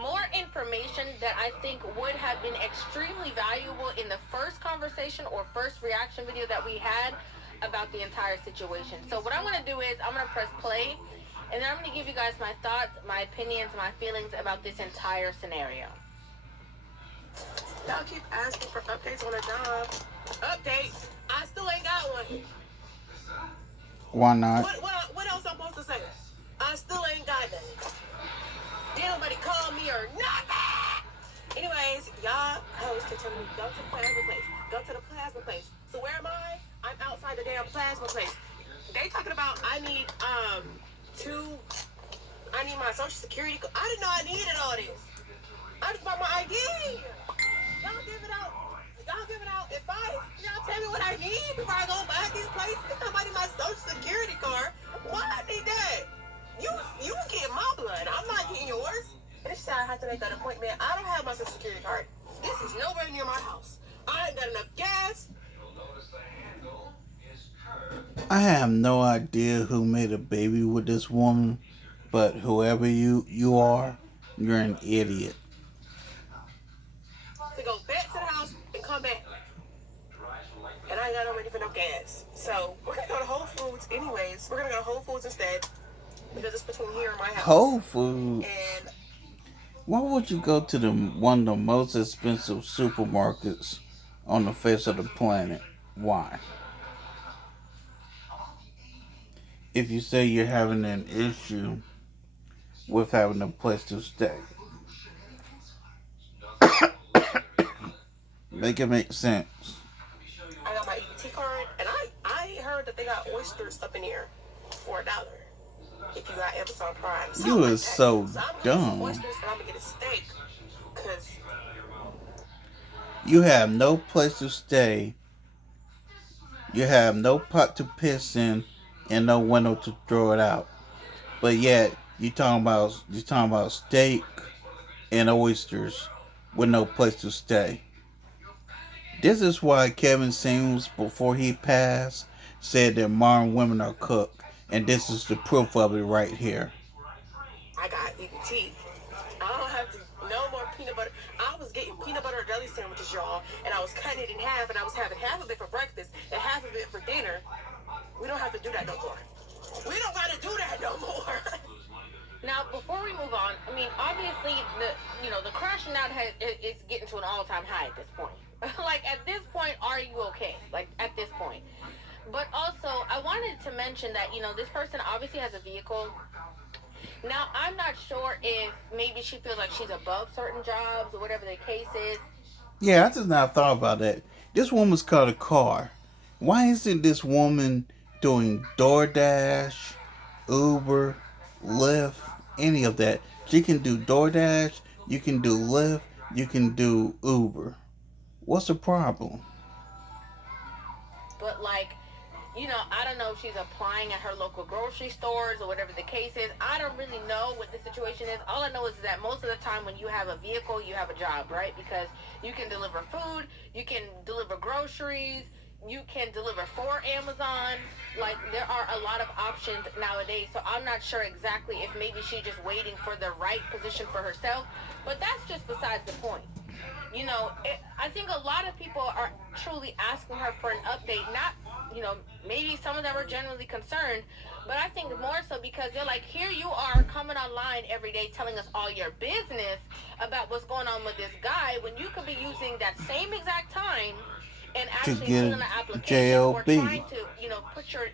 more information that I think would have been extremely valuable in the first conversation or first reaction video that we had about the entire situation. So what I'm going to do is I'm going to press play, and then I'm going to give you guys my thoughts, my opinions, my feelings about this entire scenario. Y'all keep asking for updates on a job. Update? I still ain't got one. Why not? What else I'm supposed to say? I still ain't got nothing. Did nobody call me or nothing? Anyways, y'all hosts keep telling me, go to the plasma place. Go to the plasma place. So where am I? I'm outside the damn plasma place. They talking about I need my social security. I didn't know I needed all this. I just bought my ID. Y'all give it out. Y'all give it out advice. Y'all tell me what I need before I go back these places. Somebody my social security card. Why I need that? You get my blood. I'm not getting yours. And this time I have to make that appointment. I don't have my social security card. This is nowhere near my house. I ain't got enough gas. I have no idea who made a baby with this woman, but whoever you are, you're an idiot. To go back to the house and come back. And I ain't got no money for no gas. So we're gonna go to Whole Foods anyways. We're gonna go to Whole Foods instead. Because it's between here and my house. Whole Foods? And Why would you go to one of the most expensive supermarkets on the face of the planet? Why? If you say you're having an issue with having a place to stay, make it make sense. I got my EBT card, and I heard that they got oysters up in here for $1 if you got Amazon Prime. You is so I'm gonna get dumb. some oysters and I'm gonna get a steak, cause You have no place to stay. You have no pot to piss in, and no window to throw it out. But yet you talking about steak and oysters with no place to stay. This is why Kevin Samuels, before he passed, said that modern women are cooked, and this is the proof of it right here. I got EBT. I don't have to no more peanut butter. I was getting peanut butter and jelly sandwiches, y'all, and I was cutting it in half, and I was having half of it for breakfast and half of it for dinner. We don't have to do that no more. We don't gotta do that no more. Now, before we move on, I mean, obviously, the crashing out is getting to an all-time high at this point. Like, at this point, are you okay? Like, at this point. But also, I wanted to mention that, this person obviously has a vehicle. Now, I'm not sure if maybe she feels like she's above certain jobs or whatever the case is. Yeah, I just not thought about that. This woman's got a car. Why isn't this woman doing DoorDash, Uber, Lyft, any of that? She can do DoorDash, you can do Lyft, you can do Uber. What's the problem? But, like, I don't know if she's applying at her local grocery stores or whatever the case is. I don't really know what the situation is. All I know is that most of the time when you have a vehicle, you have a job, right? Because you can deliver food, you can deliver groceries, you can deliver for Amazon. Like, there are a lot of options nowadays. So I'm not sure exactly if maybe she's just waiting for the right position for herself. But that's just besides the point. I think a lot of people are truly asking her for an update. Not, maybe some of them are genuinely concerned, but I think more so because they're like, here you are coming online every day telling us all your business about what's going on with this guy when you could be using that same exact time and to actually get filling a an application or JLB. trying to, put your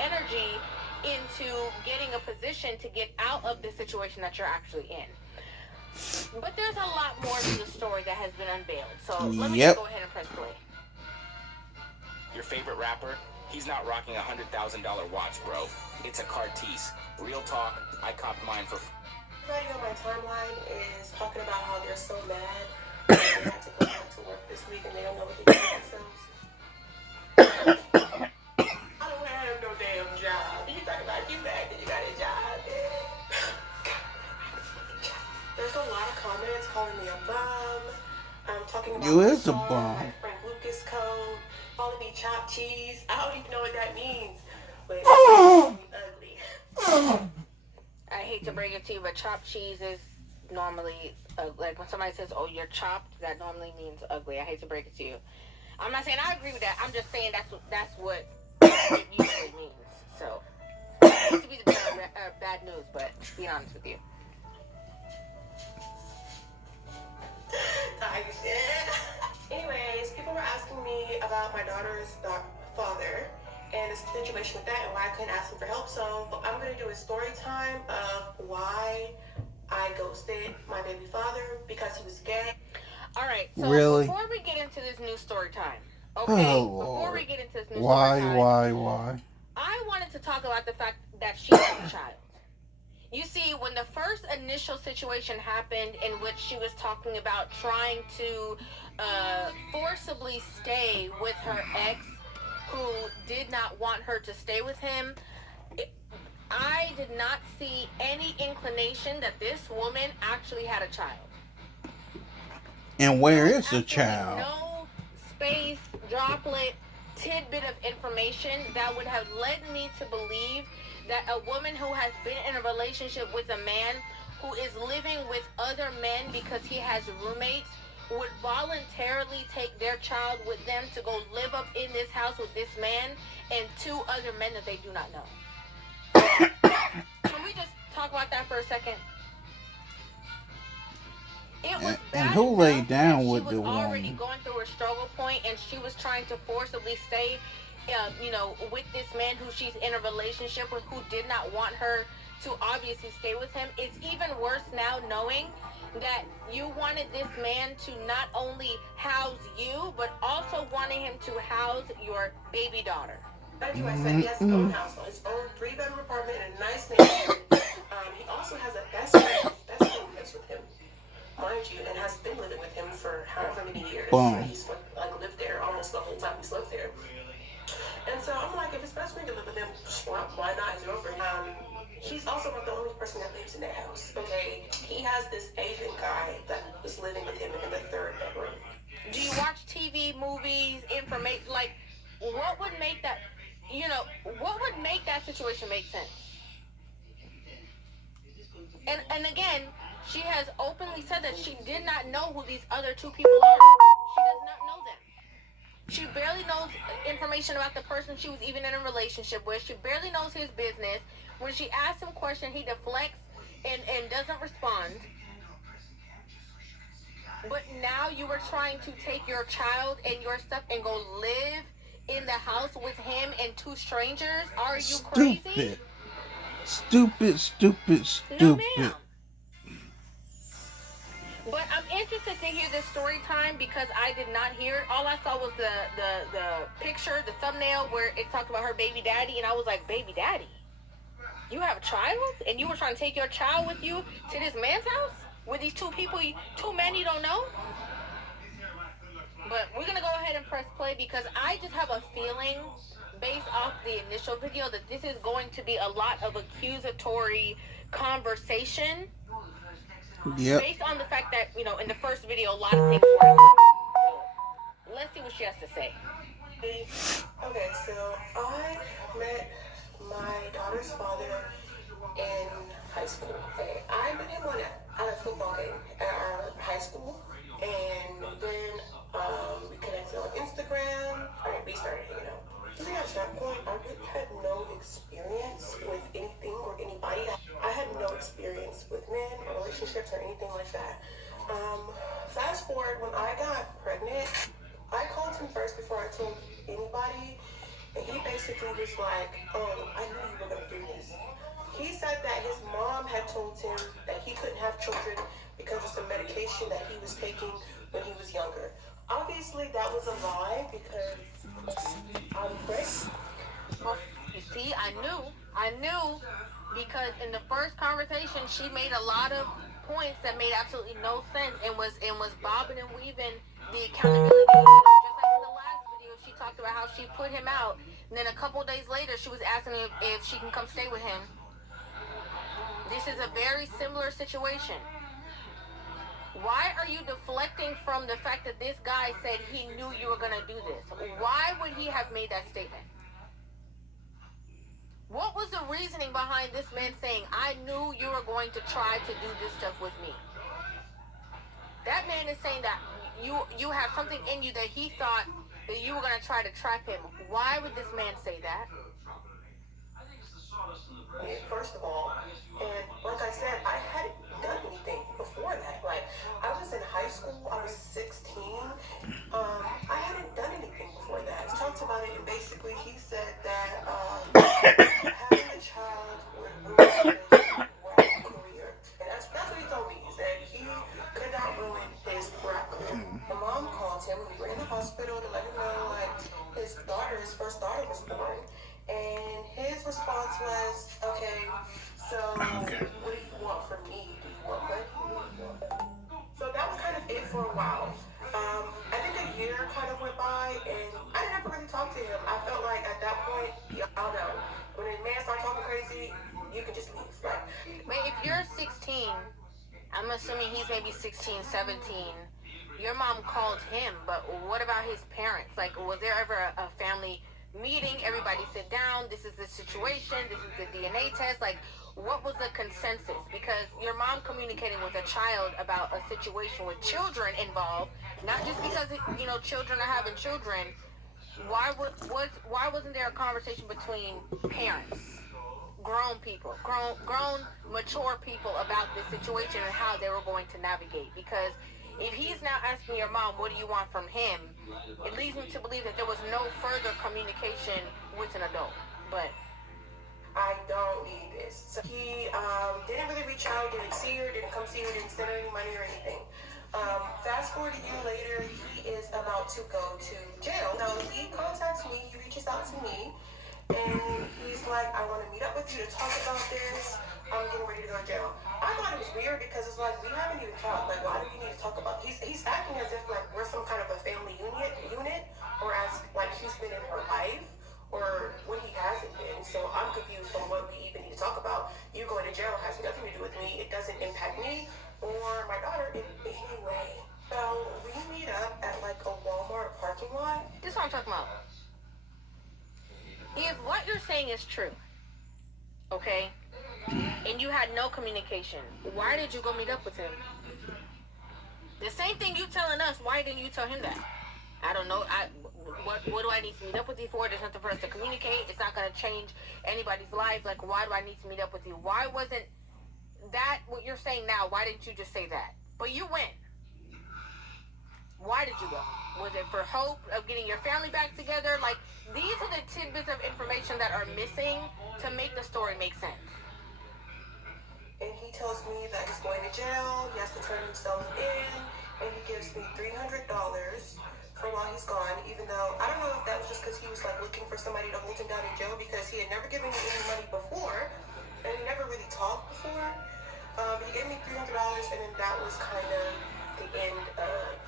energy into getting a position to get out of the situation that you're actually in. But there's a lot more to the story that has been unveiled. So let me just Yep. go ahead and press play. Your favorite rapper? He's not rocking $100,000 watch, bro. It's a Cartier. Real talk, I copped mine for... Everybody on my timeline is talking about how they're so mad that they had to go back to work this week and they don't know what they do with themselves. I don't have no damn job. You talking about you mad that you got a job, man. There's a lot of comments calling me a bum. Talking about You my is a song, bum. my Frank Lucas code, calling me chopped cheese. I don't even know what that means. But it's ugly. I hate to break it to you, but chopped cheese is normally, like when somebody says, oh, you're chopped, that normally means ugly. I hate to break it to you. I'm not saying I agree with that. I'm just saying that's what it usually means. So, I hate to be the bad news, but to be honest with you. Anyways, people were asking me about my daughter's father and the situation with that and why I couldn't ask him for help. So I'm going to do a story time of why I ghosted my baby father because he was gay. All right, so Really? before we get into this new story time, okay? Oh, Before we Lord. get into this new Why, story time, why? I wanted to talk about the fact that she has a child. You see, when the first initial situation happened in which she was talking about trying to forcibly stay with her ex who did not want her to stay with him, I did not see any inclination that this woman actually had a child. And where is the child? No space, droplet, tidbit of information that would have led me to believe that a woman who has been in a relationship with a man who is living with other men because he has roommates would voluntarily take their child with them to go live up in this house with this man and two other men that they do not know. Can we just talk about that for a second? And who laid down with the woman? She was already woman? going through her struggle point, and she was trying to forcibly stay, with this man who she's in a relationship with, who did not want her to obviously stay with him. It's even worse now knowing that you wanted this man to not only house you, but also wanted him to house your baby daughter. I said he has his own house, his own 3-bedroom apartment in a nice neighborhood. He also has a best friend. His best friend lives with him, mind you, and has been living with him for however many years. Boom. He's lived there almost the whole time he's lived there. And so I'm like, if his best friend can live with him, why not his girlfriend? He's also not the only person that lives in that house. Okay, he has this Asian guy that was living with him in the 3rd bedroom. Do you watch TV, movies, information? Like, what would make that? What would make that situation make sense? And again, she has openly said that she did not know who these other two people are. She does not know them. She barely knows information about the person she was even in a relationship with. She barely knows his business. When she asks him questions, he deflects and doesn't respond. But now you were trying to take your child and your stuff and go live in the house with him and two strangers? Are you crazy? Stupid. No, ma'am. But I'm interested to hear this story time because I did not hear it. All I saw was the picture, the thumbnail where it talked about her baby daddy, and I was like, baby daddy? You have a child? And you were trying to take your child with you to this man's house? With these two people, two men you don't know? But we're going to go ahead and press play because I just have a feeling based off the initial video, that this is going to be a lot of accusatory conversation. Yep. Based on the fact that, you know, in the first video, a lot of things were. So let's see what she has to say. Okay, so I met my daughter's father in high school. Okay, I met him at a football game at our high school, and then we connected on Instagram. Alright, we started hanging out. See, at that point, I really had no experience with anything or anybody. I had no experience with men or relationships or anything like that. Fast forward, when I got pregnant, I called him first before I told anybody, and he basically was like, "Oh, I knew you were gonna do this." He said that his mom had told him that he couldn't have children because of some medication that he was taking when he was younger. Obviously, that was a lie because I'm pregnant. Well, you see, I knew, because in the first conversation, she made a lot of points that made absolutely no sense and was bobbing and weaving the accountability. You know, just like in the last video, she talked about how she put him out, and then a couple days later, she was asking him if she can come stay with him. This is a very similar situation. Why are you deflecting from the fact that this guy said he knew you were gonna do this? Why would he have made that statement? What was the reasoning behind this man saying, "I knew you were going to try to do this stuff with me"? That man is saying that you have something in you that he thought that you were going to try to trap him. Why would this man say that? First of all, and like I said, I hadn't done anything before that. Like, I was in high school, I was 16. I hadn't done anything before that. He talked about it, and basically he said that having a child would ruin his rap career. And that's what he told me. He said he could not ruin his rap career. My mom called him. We were in the hospital to let him know, like, his first daughter was born. And his response was, "Okay, so what do you want from me? Do you want money? What do you want?" So that was kind of it for a while. I think a year kind of went by, and I never really talked to him. I felt like at that point, y'all know, when a man starts talking crazy, you can just leave. Like, Wait, if you're 16, I'm assuming he's maybe 16, 17. Your mom called him, but what about his parents? Like, was there ever a family meeting? Everybody sit down. This is the situation. This is the DNA test. Like, what was the consensus? Because your mom communicating with a child about a situation with children involved, not just because children are having children. Why wasn't there a conversation between parents? Grown people, grown, mature people about this situation and how they were going to navigate. Because if he's now asking your mom, "What do you want from him?" it leads me to believe that there was no further communication with an adult. But I don't need this. So he didn't really reach out, didn't see her, didn't come see her, didn't send her any money or anything. Fast forward a year later, he is about to go to jail. So he contacts me, he reaches out to me, and he's like, "I want to meet up with you to talk about this. I'm getting ready to go to jail." I thought it was weird because it's like, we haven't even talked. Like, why do we need to talk about it? He's acting as if like we're some kind of a family unit, or as like he's been in her life, or when he hasn't been. So I'm confused on what we even need to talk about. You going to jail has nothing to do with me. It doesn't impact me or my daughter in any way. So we meet up at like a Walmart parking lot. this is what I'm talking about. If what you're saying is true, okay, and you had no communication, why did you go meet up with him? The same thing you telling us. Why didn't you tell him that? I don't know. What do I need to meet up with you for? There's nothing for us to communicate. It's not going to change anybody's life. Like, why do I need to meet up with you? Why wasn't that what you're saying now? Why didn't you just say that? But you went. Why did you go? Was it for hope of getting your family back together? Like, these are the tidbits of information that are missing to make the story make sense. And he tells me that he's going to jail, he has to turn himself in, and he gives me $300 for while he's gone, even though I don't know if that was just because he was like looking for somebody to hold him down in jail, because he had never given me any money before, and we never really talked before. He gave me $300, and then that was kind of the end of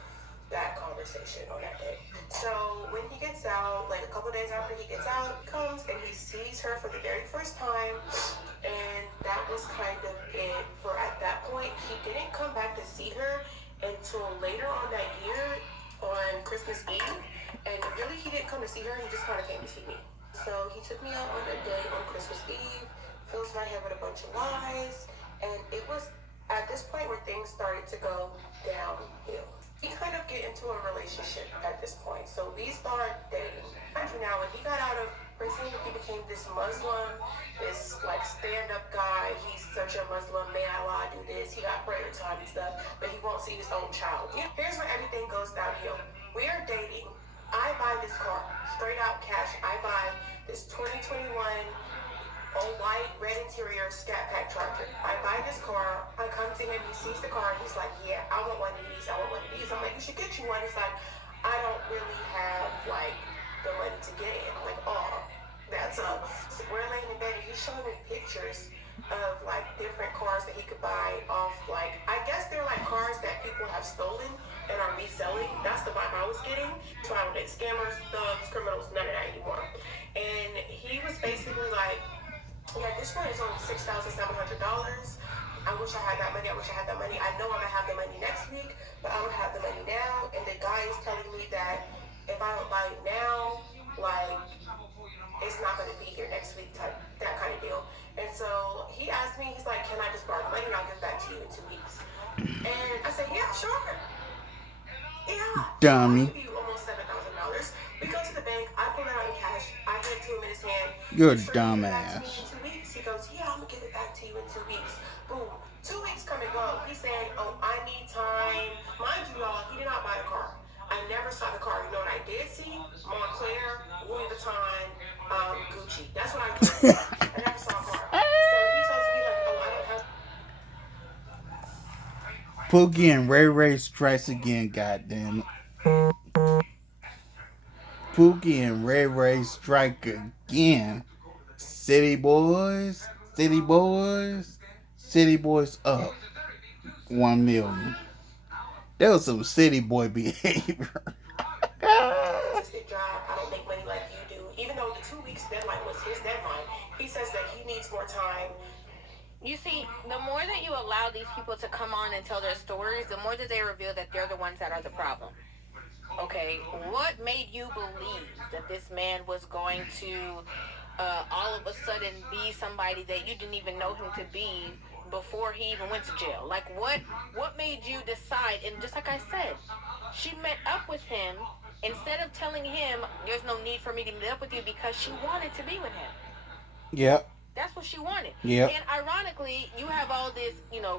that conversation on that day. So when he gets out, like a couple days after he gets out, he took me out on a date on Christmas Eve, fills my head with a bunch of lies, and it was at this point where things started to go downhill. We kind of get into a relationship at this point, so we start dating. Mind you, now when he got out of prison, he became this Muslim, this like stand-up guy. He's such a Muslim man. Allah do this. He got prayer time and stuff, but he won't see his own child. Here's where everything goes downhill. We're dating. I buy this car, straight out cash. I buy this 2021 all white, red interior, scat pack Charger. I buy this car. I come to him. He sees the car. And he's like, "Yeah, I want one of these. I want one of these." I'm like, "You should get you one." He's like, "I don't really have like the money to get it." I'm like, "Oh, that's up." So we're laying in bed and he's showing me pictures of like different cars that he could buy off. Like, I guess they're like cars that people have stolen and are reselling. That's the vibe I was getting. So I don't think scammers, thugs, criminals, none of that anymore. And he was basically like, "Yeah, this one is only $6,700. I wish I had that money. I wish I had that money. I know I'm gonna have the money next week, but I don't have the money now." And the guy is telling me that if I don't buy it now, like it's not gonna be here next week, type that kind of deal. And so he asked me, he's like, "Can I just borrow the money and I'll give it back to you in 2 weeks?" And I said, "Yeah, sure." Yeah, I'll Dummy. give you almost $7,000. We go to the bank. I pull it out in cash. I give it to him in his hand. You're a "You sure you give it back to me in dumbass. 2 weeks?" He goes, "Yeah, I'm gonna give it back to you in 2 weeks." Boom. 2 weeks come and go. He's saying, "Oh, I need time." Mind you, y'all, he did not buy the car. I never saw the car. You know what I did see? Montclair, Louis Vuitton, Gucci. That's what I did see. I never saw a car. So he tells me like, "Oh, I don't have." Pookie and Ray Ray strikes again, goddamn it. Pookie and Ray Ray strike again. City boys, city boys, city boys up 1 million. That was some city boy behavior. Consistent job. I don't make money like you do. Even though the 2 weeks deadline was his deadline, he says that he needs more time. You see, the more that you allow these people to come on and tell their stories, the more that they reveal that they're the ones that are the problem. Okay, what made you believe that this man was going to all of a sudden be somebody that you didn't even know him to be before he even went to jail? Like, what made you decide? And just like I said, she met up with him instead of telling him there's no need for me to meet up with you because she wanted to be with him. Yep. That's what she wanted. Yep. And ironically, you have all this,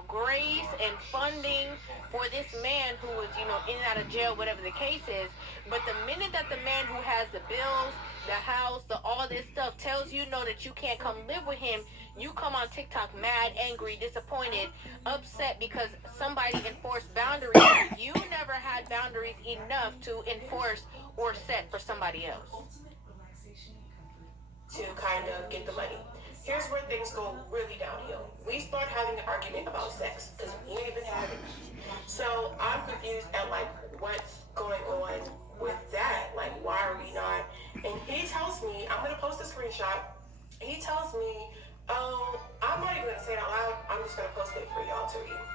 grace and funding for this man who was, in and out of jail, whatever the case is. But the minute that the man who has the bills, the house, all this stuff tells you no that you can't come live with him, you come on TikTok mad, angry, disappointed, upset because somebody enforced boundaries. You never had boundaries enough to enforce or set for somebody else. To kind of get the money. Here's where things go really downhill. We start having an argument about sex because we ain't even having it. So I'm confused at like what's going on with that. Like, why are we not? And he tells me, I'm gonna post a screenshot. He tells me, "Oh, I'm not even gonna say it out loud. I'm just gonna post it for y'all to read."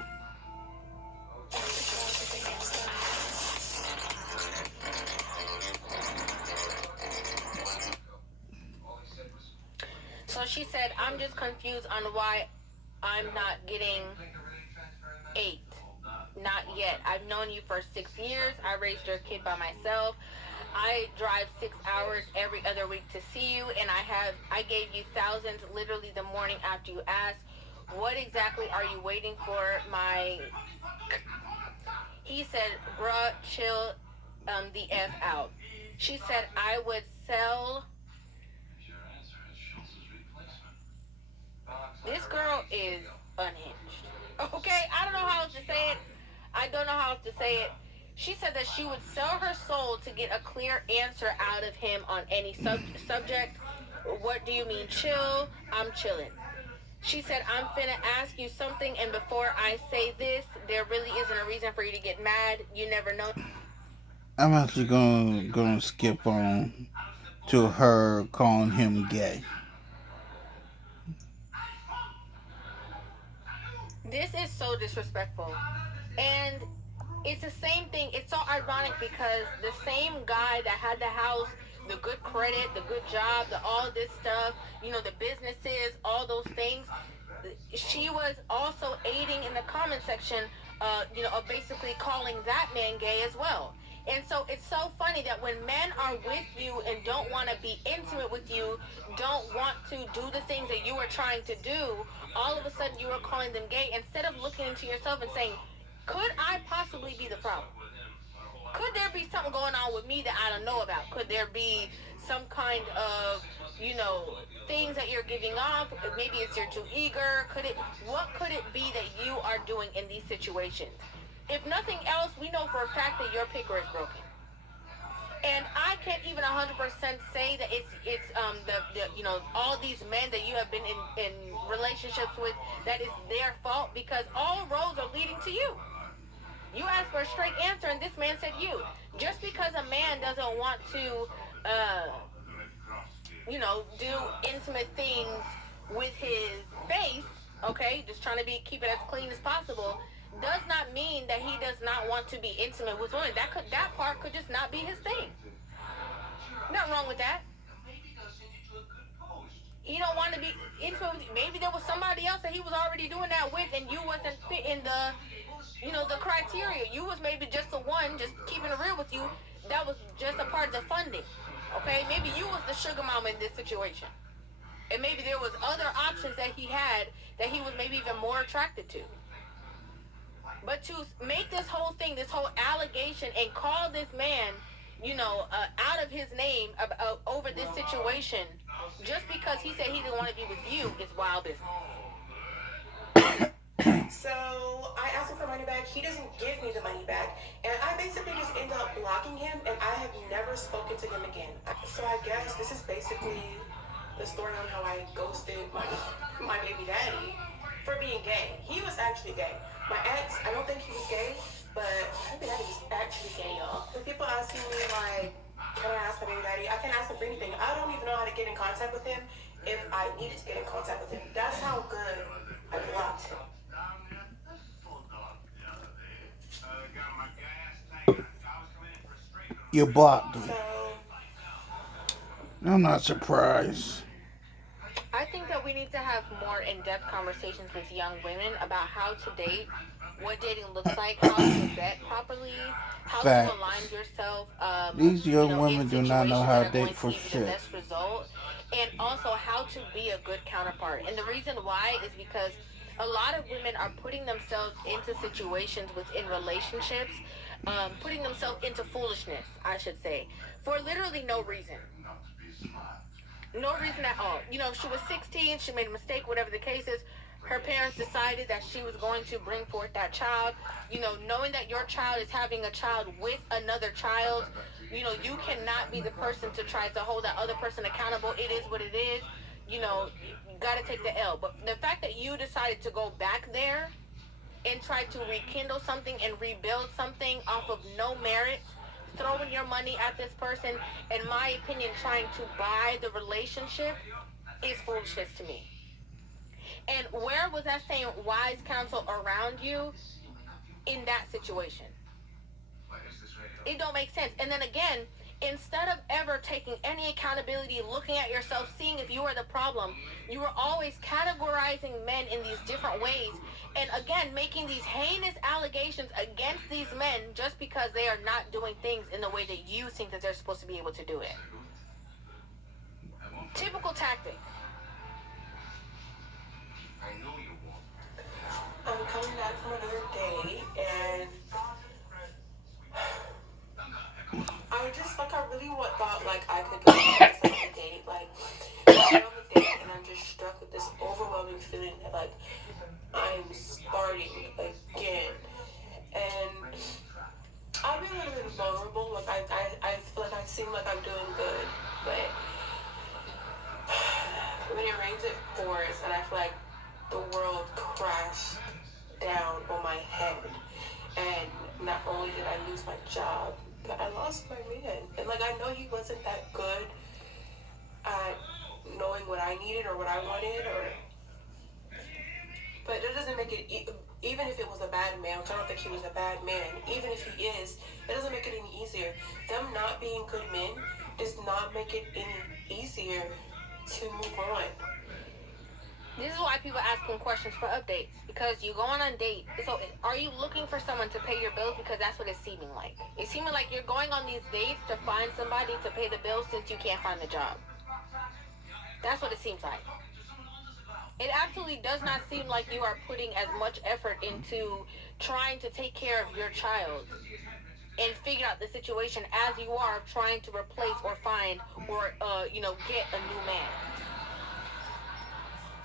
So she said, "I'm just confused on why I'm not getting 8. Not yet. I've known you for 6 years. I raised your kid by myself. I drive 6 hours every other week to see you, and I gave you thousands literally the morning after you asked. What exactly are you waiting for my..." He said, "Bruh, chill the F out." She said, "I would sell..." This girl is unhinged. Okay, I don't know how else to say it. I don't know how else to say it. She said that she would sell her soul to get a clear answer out of him on any subject. What do you mean chill? I'm chilling. She said, "I'm finna ask you something, and before I say this, there really isn't a reason for you to get mad. You never know." I'm actually gonna skip on to her calling him gay. This is so disrespectful. And it's the same thing. It's so ironic because the same guy that had the house the good credit, the good job, the all this stuff, the businesses, all those things. She was also aiding in the comment section, of basically calling that man gay as well. And so it's so funny that when men are with you and don't want to be intimate with you, don't want to do the things that you are trying to do, all of a sudden you are calling them gay instead of looking into yourself and saying, could I possibly be the problem? Could there be something going on with me that I don't know about? Could there be some kind of, things that you're giving off? Maybe it's you're too eager. What could it be that you are doing in these situations? If nothing else, we know for a fact that your picker is broken. And I can't even 100% say that it's all these men that you have been in relationships with, that is their fault, because all roads are leading to you. You asked for a straight answer, and this man said you. Just because a man doesn't want to, do intimate things with his face, okay, just trying to keep it as clean as possible, does not mean that he does not want to be intimate with women. That part could just not be his thing. Nothing wrong with that. He don't want to be intimate with you. Maybe there was somebody else that he was already doing that with, and you wasn't fitting the criteria. You was maybe just the one, just keeping it real with you, that was just a part of the funding. Okay? Maybe you was the sugar mama in this situation. And maybe there was other options that he had that he was maybe even more attracted to. But to make this whole thing, this whole allegation, and call this man, out of his name over this situation, just because he said he didn't want to be with you, is wild business. So I asked him for money back. He doesn't give me the money back. And I basically just end up blocking him, and I have never spoken to him again. So I guess this is basically the story on how I ghosted my baby daddy for being gay. He was actually gay. My ex, I don't think he was gay, but my baby daddy was actually gay, y'all. When people asking me, like, can I ask my baby daddy? I can't ask him for anything. I don't even know how to get in contact with him if I needed to get in contact with him. That's how good I blocked him. You blocked him. I'm not surprised. I think that we need to have more in-depth conversations with young women about how to date, what dating looks like, how to vet properly, how Facts. to align yourself. These young women do not know how to date for shit. The best result, and also how to be a good counterpart. And the reason why is because a lot of women are putting themselves into situations within relationships, putting themselves into foolishness, I should say, for literally no reason. No reason at all. She was 16, she made a mistake, whatever the case is. Her parents decided that she was going to bring forth that child. Knowing that your child is having a child with another child, you cannot be the person to try to hold that other person accountable. It is what it is. You got to take the L. But the fact that you decided to go back there and try to rekindle something and rebuild something off of no merit, throwing your money at this person, in my opinion, trying to buy the relationship, is foolishness to me. And where was that same wise counsel around you in that situation? It don't make sense. And then again, instead of ever taking any accountability, looking at yourself, seeing if you are the problem, you are always categorizing men in these different ways, and again making these heinous allegations against these men just because they are not doing things in the way that you think that they're supposed to be able to do it. Typical tactic. I'm coming back from another day, and I really thought I could just a date. I get on the date, and I'm just struck with this overwhelming feeling that I'm starting again, and I've been a little bit vulnerable. I feel like I seem like I'm doing good, but when it rains, it pours, and I feel like the world crashed down on my head. And not only did I lose my job, but I lost my man. And I know he wasn't that good at knowing what I needed or what I wanted, but it doesn't make it, even if it was a bad man, which I don't think he was a bad man, even if he is, it doesn't make it any easier. Them not being good men does not make it any easier to move on. This is why people ask him questions for updates, because you go on a date. So are you looking for someone to pay your bills? Because that's what it's seeming like. It's seeming like you're going on these dates to find somebody to pay the bills since you can't find a job. That's what it seems like. It absolutely does not seem like you are putting as much effort into trying to take care of your child and figure out the situation as you are trying to replace or find or get a new man.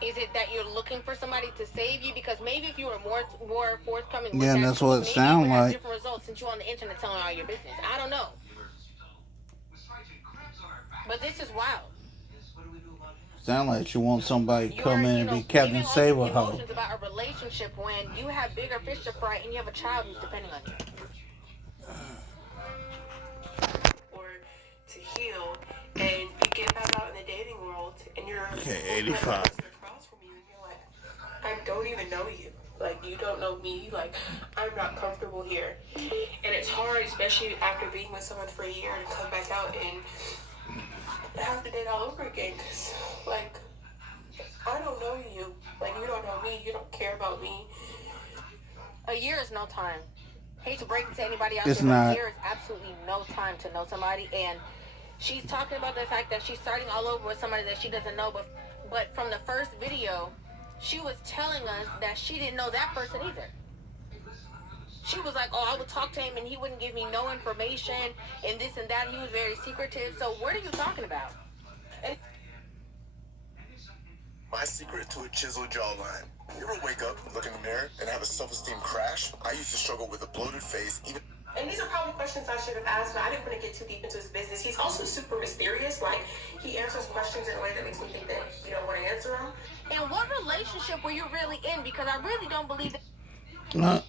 Is it that you're looking for somebody to save you? Because maybe if you were more forthcoming with Yeah, and that that's truth, what it maybe you would sounds have like. different results since you're on the internet telling all your business. I don't know. But this is wild. Sound like you want somebody to come You're, in and be Captain giving all these Saberho. emotions about a relationship when you have bigger fish to fry and you have a child who's depending on you. Or to heal, and you get back out in the dating world, and you're Okay, looking at the 85. person across from you, and you're like, I don't even know you. Like, you don't know me. Like, I'm not comfortable here. And it's hard, especially after being with someone for a year, to come back out and have to date all over again. Because, like, I don't know you. Like, you don't know me. You don't care about me. A year is no time. Hate to break it to anybody out It's there, but a not. year is absolutely no time to know somebody. And she's talking about the fact that she's starting all over with somebody that she doesn't know. But from the first video, she was telling us that she didn't know that person either. She was like, oh, I would talk to him and he wouldn't give me no information and this and that. He was very secretive. So what are you talking about? My secret to a chiseled jawline. You ever wake up, look in the mirror, and have a self-esteem crash? I used to struggle with a bloated face, even. And these are probably questions I should have asked, but I didn't want to get too deep into his business. He's also super mysterious. Like, he answers questions in a way that makes me think that you don't want to answer them. And what relationship were you really in? Because I really don't believe that.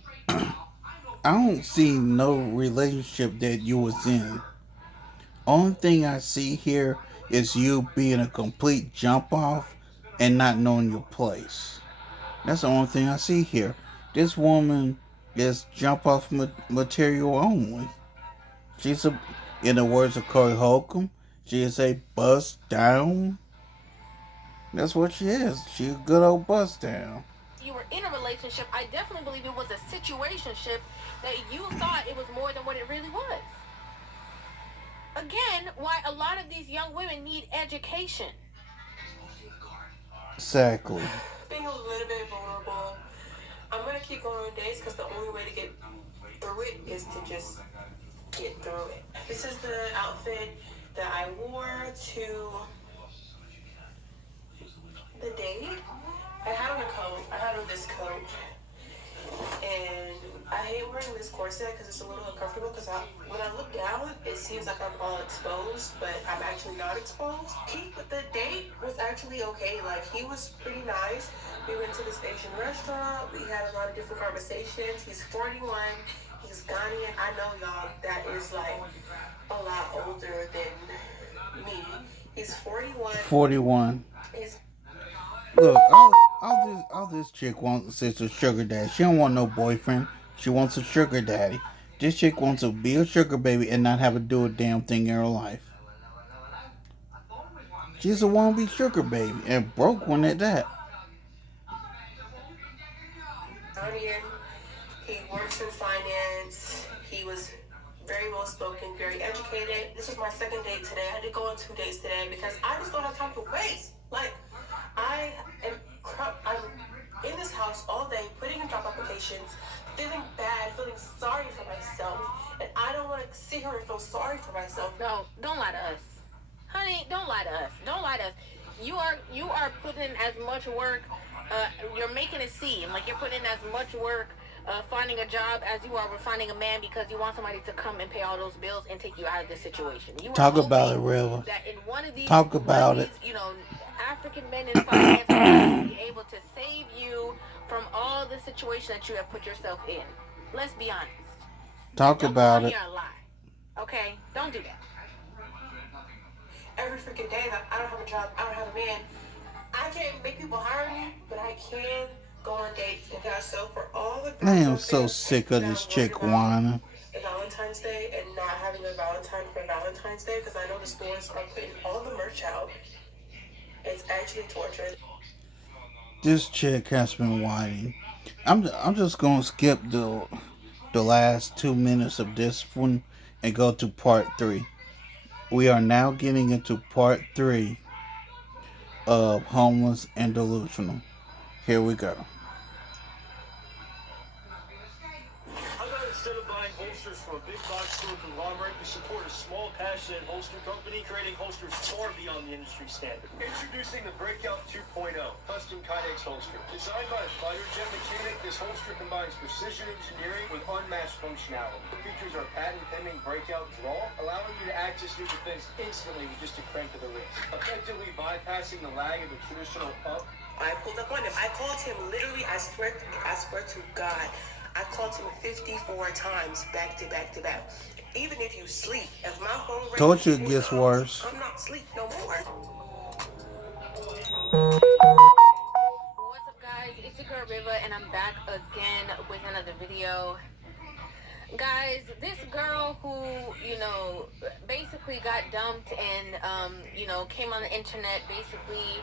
I don't see no relationship that you was in. Only thing I see here is you being a complete jump off and not knowing your place. That's the only thing I see here. This woman is jump off material only. She's a, in the words of Corey Holcomb, she is a bust down. That's what she is. She a good old bust down. You were in a relationship. I definitely believe it was a situationship that you thought it was more than what it really was. Again, why a lot of these young women need education. Exactly. Being a little bit vulnerable. I'm going to keep going on dates because the only way to get through it is to just get through it. This is the outfit that I wore to the date. I had on a coat. I had on this coat. And I hate wearing this corset because it's a little uncomfortable because when I look down, it seems like I'm all exposed, but I'm actually not exposed. The date was actually okay. Like, he was pretty nice. We went to this Asian restaurant. We had a lot of different conversations. He's 41. He's Ghanaian. I know, y'all, that is like a lot older than me. He's 41. 41. He's Look, all this chick wants is a sugar daddy. She don't want no boyfriend. She wants a sugar daddy. This chick wants to be a sugar baby and not have to do a damn thing in her life. She's a wannabe sugar baby and broke one at that. Ghanaian. He works in finance. He was very well spoken, very educated. This was my second date today. I did go on 2 dates today because I just don't have time to waste. Like, I'm in this house all day, putting in job applications, feeling bad, feeling sorry for myself, and I don't want to sit here and feel sorry for myself. No, don't lie to us. Honey, don't lie to us. Don't lie to us. You are putting in as much work. You're making it seem like you're putting in as much work finding a job as you are with finding a man because you want somebody to come and pay all those bills and take you out of this situation. You Talk about it, River. That in one of these, Talk about it. African men in finance will be able to save you from all the situation that you have put yourself in. Let's be honest. Talk about it. Don't come here and lie. Okay? Don't do that. Every freaking day that I don't have a job, I don't have a man. I can't make people hire me, but I can go on dates and so for all the I am so sick of this chick whining. and Valentine's Day and not having a Valentine for Valentine's Day because I know the stores are putting all the merch out. It's actually torture. This chick has been whining. I'm just gonna skip the last 2 minutes of this one and go to part three. We are now getting into part three of Homeless and Delusional. Here we go. How about instead of buying holsters from a big box store conglomerate, you support a small passionate holster company creating holsters far beyond the industry standard? Introducing the Breakout 2.0 Custom Kydex holster. Designed by a fighter jet mechanic, this holster combines precision engineering with unmatched functionality. It features our patent-pending Breakout draw, allowing you to access your defense instantly with just a crank of the wrist, effectively bypassing the lag of the traditional up. I pulled up on him. I called him literally, I swear to God, I called him 54 times back to back to back. Even if you sleep, if my phone rings, Told you it gets worse. I'm not sleep no more. What's up, guys? It's your girl Riva, and I'm back again with another video. Guys, this girl who, basically got dumped and, came on the internet basically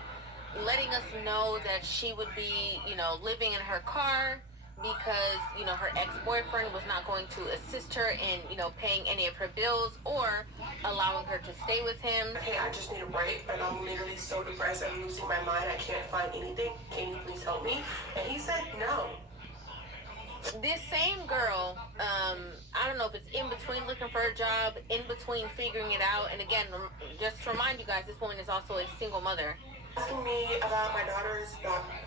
letting us know that she would be, living in her car because, her ex-boyfriend was not going to assist her in, paying any of her bills or allowing her to stay with him. Hey, I just need a break, and I'm literally so depressed. I'm losing my mind. I can't find anything. Can you please help me? And he said no. This same girl, I don't know if it's in between looking for a job, in between figuring it out. And again, just to remind you guys, this woman is also a single mother. Asking me about my daughter's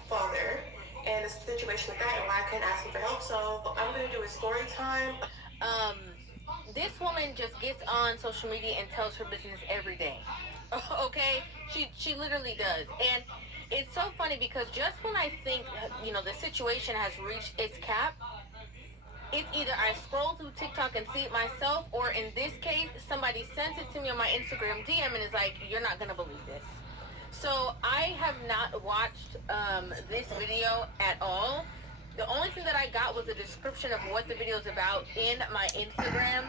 father and the situation with that and why I couldn't ask him for help. So I'm going to do a story time. This woman just gets on social media and tells her business every day. Okay? She literally does. And it's so funny because just when I think, the situation has reached its cap, it's either I scroll through TikTok and see it myself, or in this case, somebody sends it to me on my Instagram DM and is like, you're not going to believe this. So I have not watched this video at all. The only thing that I got was a description of what the video is about in my Instagram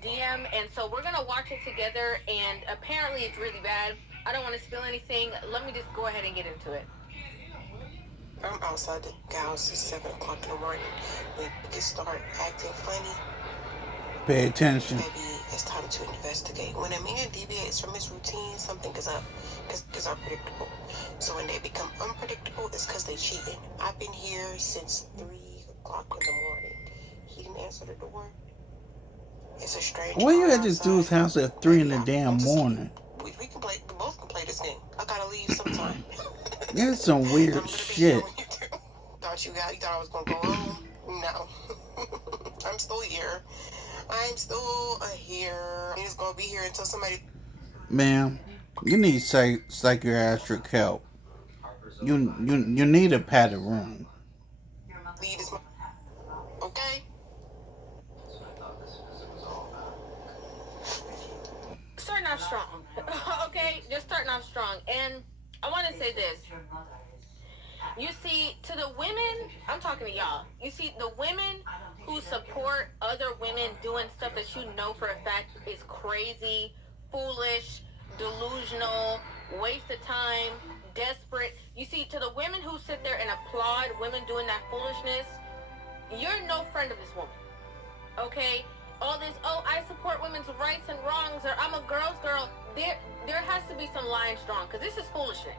DM. And so we're going to watch it together. And apparently it's really bad. I don't want to spill anything. Let me just go ahead and get into it. I'm outside the house at 7 o'clock in the morning. When kids start acting funny, Pay attention. maybe it's time to investigate. When a man deviates from his routine, something is up. Because are predictable. So when they become unpredictable, it's because they cheating. I've been here since 3 o'clock in the morning. He didn't answer the door. It's a strange. Why you at this dude's house at 3 in the damn morning? We both can play this game. I gotta leave sometime. That's some weird shit. You thought I was gonna go home? No. I'm still here. I'm still here. He's gonna be here until somebody. Ma'am, you need psychiatric help. You need a padded room. Okay. Starting off strong. Okay, just starting off strong. And I want to say this. You see, to the women, I'm talking to y'all. You see, the women who support other women doing stuff that you know for a fact is crazy, foolish, delusional, waste of time, desperate. You see, to the women who sit there and applaud women doing that foolishness, you're no friend of this woman. Okay? All this, I support women's rights and wrongs, or I'm a girl's girl. There has to be some lines drawn, because this is foolishness.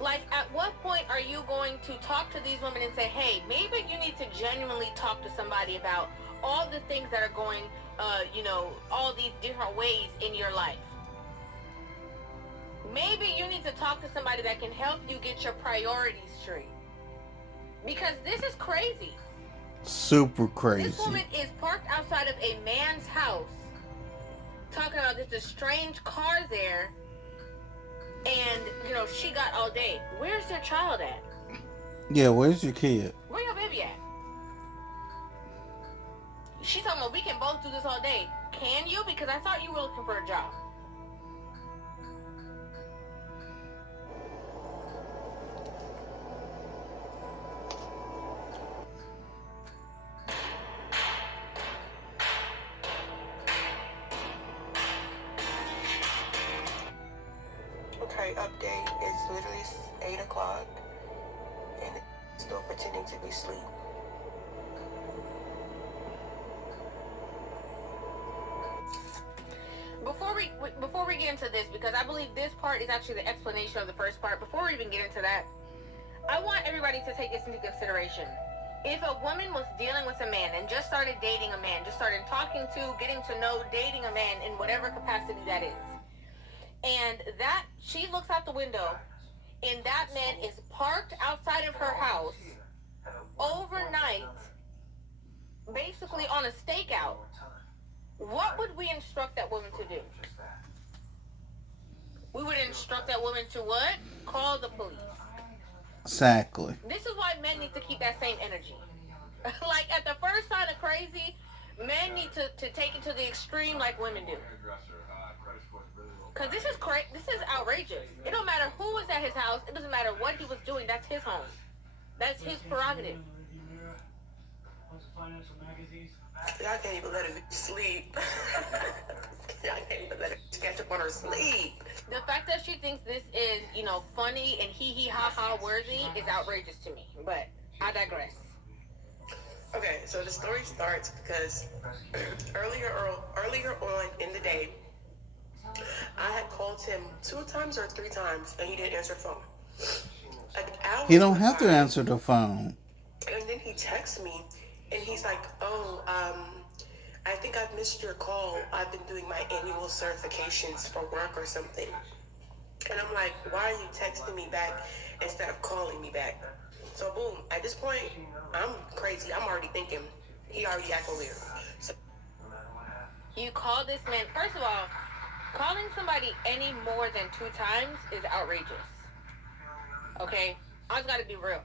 Like, at what point are you going to talk to these women and say, hey, maybe you need to genuinely talk to somebody about all the things that are going, all these different ways in your life? Maybe you need to talk to somebody that can help you get your priorities straight. Because this is crazy. Super crazy. This woman is parked outside of a man's house, talking about this strange car there. And, she got all day. Where's your child at? Yeah, where's your kid? Where your baby at? She's talking about we can both do this all day. Can you? Because I thought you were looking for a job. Sorry, update. It's literally 8 o'clock and it's still pretending to be asleep. Before we get into this, because I believe this part is actually the explanation of the first part. Before we even get into that, I want everybody to take this into consideration. If a woman was dealing with a man and just started dating a man, just started talking to, getting to know, dating a man in whatever capacity that is, and that she looks out the window and that man is parked outside of her house overnight, basically on a stakeout, what would we instruct that woman to do? We would instruct that woman to what? Call the police. Exactly. This is why men need to keep that same energy. Like, at the first sign of crazy, men need to take it to the extreme like women do. Because this is outrageous. It don't matter who was at his house. It doesn't matter what he was doing. That's his home. That's his prerogative. Y'all can't even let her sleep. Y'all can't even let her catch up on her sleep. The fact that she thinks this is, funny and hee ha ha worthy is outrageous to me. But I digress. Okay, so the story starts because earlier on in the day, I had called him 2 times or 3 times, and he didn't answer the phone. He don't have to answer the phone. And then he texts me, and he's like, "Oh, I think I've missed your call. I've been doing my annual certifications for work or something." And I'm like, "Why are you texting me back instead of calling me back?" So boom, at this point, I'm crazy. I'm already thinking he already acting weird. So you call this man, first of all, calling somebody any more than 2 times is outrageous. Okay? I just gotta be real.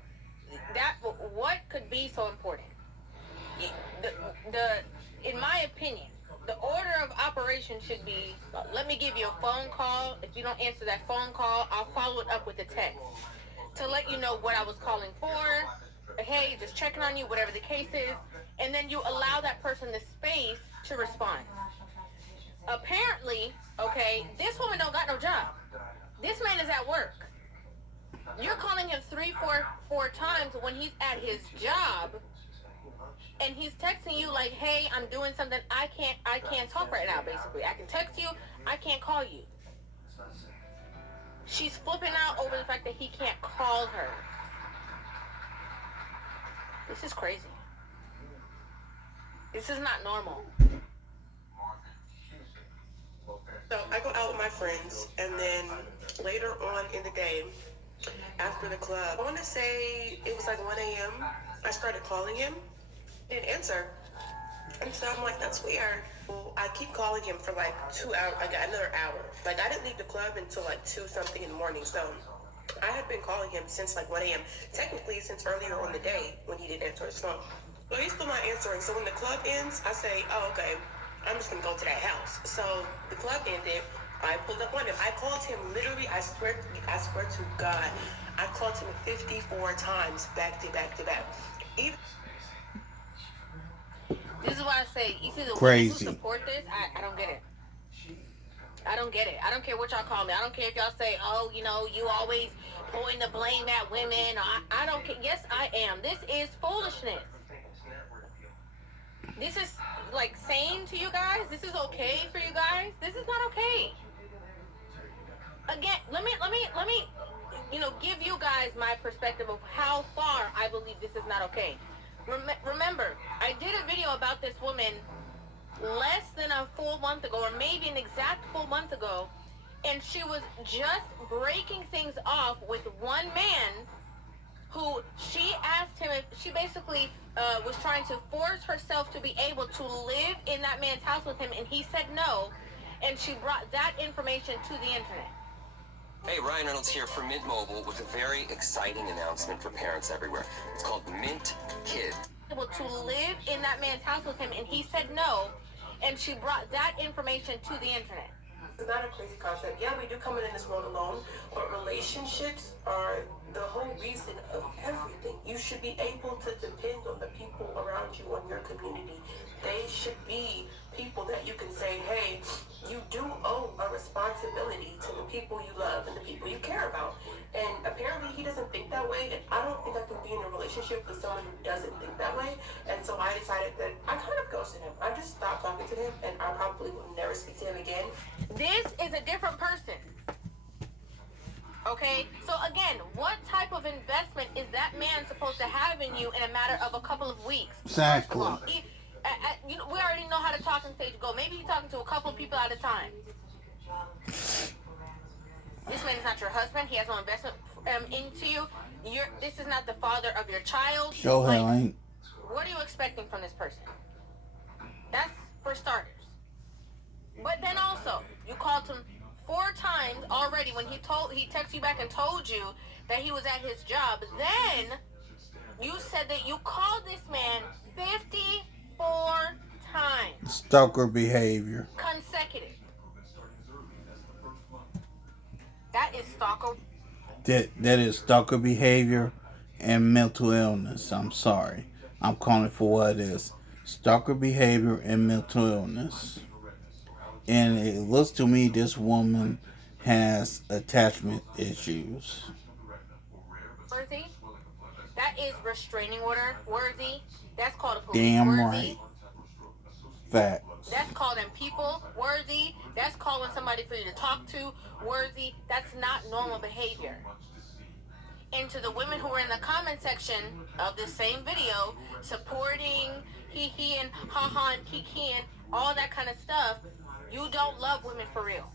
What could be so important? In my opinion, the order of operation should be, let me give you a phone call. If you don't answer that phone call, I'll follow it up with a text to let you know what I was calling for. Hey, just checking on you, whatever the case is. And then you allow that person the space to respond. Apparently, okay, this woman don't got no job. This man is at work. You're calling him 3, 4 times when he's at his job, and he's texting you like, "Hey, I'm doing something. I can't talk right now." Basically, I can text you, I can't call you. She's flipping out over the fact that he can't call her. This is crazy. This is not normal. So I go out with my friends, and then later on in the day, after the club, I want to say it was like 1 a.m., I started calling him. He didn't answer. And so I'm like, that's weird. Well, I keep calling him for like 2 hours. I got another hour. Like, I didn't leave the club until like 2 something in the morning. So I had been calling him since like 1 a.m. Technically, since earlier on the day when he didn't answer his phone. But he's still not answering. So when the club ends, I say, oh, okay, I'm just going to go to that house. So the club ended. I pulled up on him. I called him literally, I swear to God, I called him 54 times back to back to back. This is why I say, you see the Crazy. women who support this, I don't get it. I don't get it. I don't care what y'all call me. I don't care if y'all say, oh, you always pointing the blame at women. I don't care. Yes, I am. This is foolishness. This is like sane to you guys. This is okay for you guys. This is not okay. Again, let me give you guys my perspective of how far I believe this is not okay. Remember, I did a video about this woman less than a full month ago, or maybe an exact full month ago, and she was just breaking things off with one man who she asked him if she basically was trying to force herself to be able to live in that man's house with him, and he said no, and she brought that information to the internet. Hey, Ryan Reynolds here for Mint Mobile with a very exciting announcement for parents everywhere. It's called Mint Kids. Able to live in that man's house with him, and he said no, and she brought that information to the internet. It's not a crazy concept. Yeah, we do come in this world alone, but relationships are the whole reason of everything. You should be able to depend on the people around you, on your community. They should be people that you can say, hey, you do owe a responsibility to the people you love and the people you care about. And apparently he doesn't think that way, and I don't think I can be in a relationship with someone who doesn't think that way. And so I decided that I kind of ghosted him. I just stopped talking to him, and I probably will never speak to him again. This is a different person. Okay, so again, what type of investment is that man supposed to have in you in a matter of a couple of weeks? Exactly. First of all, you know, we already know how the talking stage go. Maybe he's talking to a couple of people at a time. This man is not your husband. He has no investment into you. This is not the father of your child. Sure hell ain't. What are you expecting from this person? That's for starters. But then also, you called him 4 times already when he texted you back and told you that he was at his job. Then you said that you called this man 54 times. Stalker behavior. Consecutive. That is stalker. That is stalker behavior and mental illness. I'm sorry. I'm calling it for what it is. Stalker behavior and mental illness. And it looks to me this woman has attachment issues. Worthy. That is restraining order worthy. That's called a police Damn worthy. right. Facts. That's calling people worthy. That's calling somebody for you to talk to worthy. That's not normal behavior. And to the women who are in the comment section of this same video, supporting he and ha and kiki and all that kind of stuff, you don't love women for real.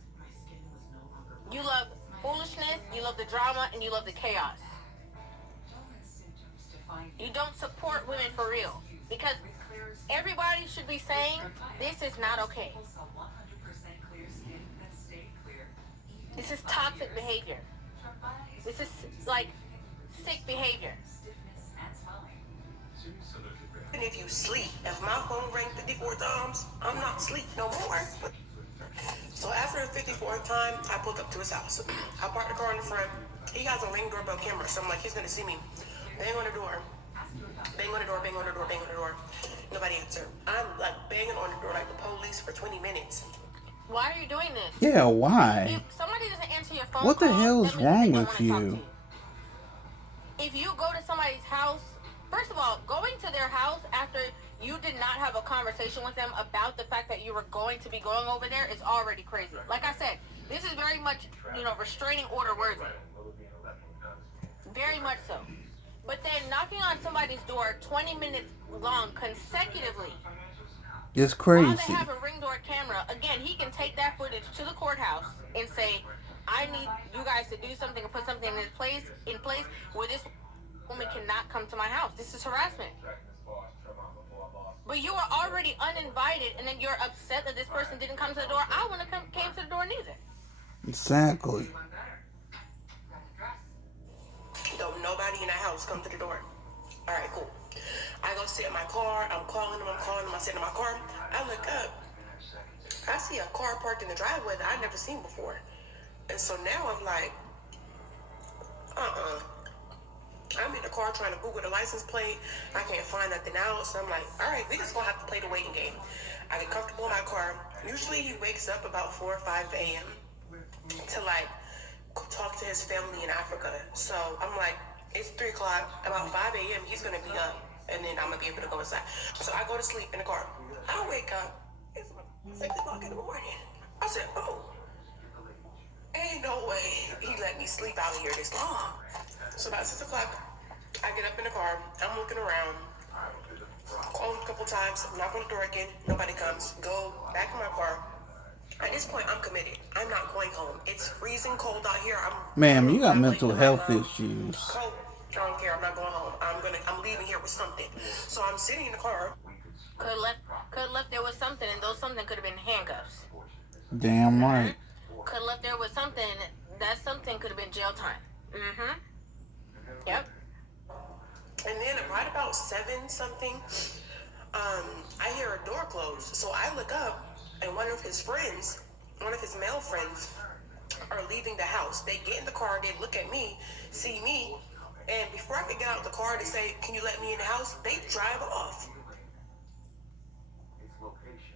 You love foolishness, you love the drama, and you love the chaos. You don't support women for real. Because everybody should be saying, this is not okay. This is toxic behavior. This is like sick behavior. And if you sleep, if my phone rang 54 times, I'm not asleep no more. So after the 54th time, I pulled up to his house. I parked the car in the front. He has a Ring doorbell camera, so I'm like, he's gonna see me. Bang on the door. Bang on the door, bang on the door, bang on the door. Nobody answered. I'm like banging on the door like the police for 20 minutes. Why are you doing this? Yeah, why? If somebody doesn't answer your phone What the calls, hell is that means wrong they don't with wanna talk to you? If you go to somebody's house, first of all, going to their house after you did not have a conversation with them about the fact that you were going to be going over there is already crazy. Like I said, this is very much, restraining order worthy. Very much so. But then knocking on somebody's door 20 minutes long consecutively. It's While they crazy. have a Ring door camera, again, he can take that footage to the courthouse and say, I need you guys to do something and put something in place where this woman cannot come to my house. This is harassment. But you are already uninvited, and then you're upset that this person didn't come to the door. I wouldn't have came to the door neither. Exactly. Don't nobody in the house come to the door. All right, cool. I go sit in my car. I'm calling them. I sit in my car. I look up. I see a car parked in the driveway that I've never seen before. And so now I'm like, I'm in the car trying to Google the license plate. I can't find nothing out. So I'm like, all right, we just gonna have to play the waiting game. I get comfortable in my car. Usually he wakes up about 4 or 5 a.m. to like talk to his family in Africa. So I'm like, it's 3 o'clock. About 5 a.m. he's gonna be up, and then I'm gonna be able to go inside. So I go to sleep in the car. I wake up. It's 6 o'clock in the morning. I said, oh, ain't no way he let me sleep out here this long. So about 6 o'clock, I get up in the car. I'm looking around. Call him a couple times. Knock on the door again. Nobody comes. Go back in my car. At this point, I'm committed. I'm not going home. It's freezing cold out here. Ma'am, you got mental health issues. Cold. I don't care. I'm not going home. I'm leaving here with something. So I'm sitting in the car. Could have left there with something, and those something could have been handcuffs. Damn right. Could have left there with something. That something could have been jail time. Yep. And then right about 7 something, I hear a door close. So I look up, and one of his friends one of his male friends are leaving the house. They get in the car, they look at me, see me, and before I could get out of the car to say, "Can you let me in the house?" they drive off.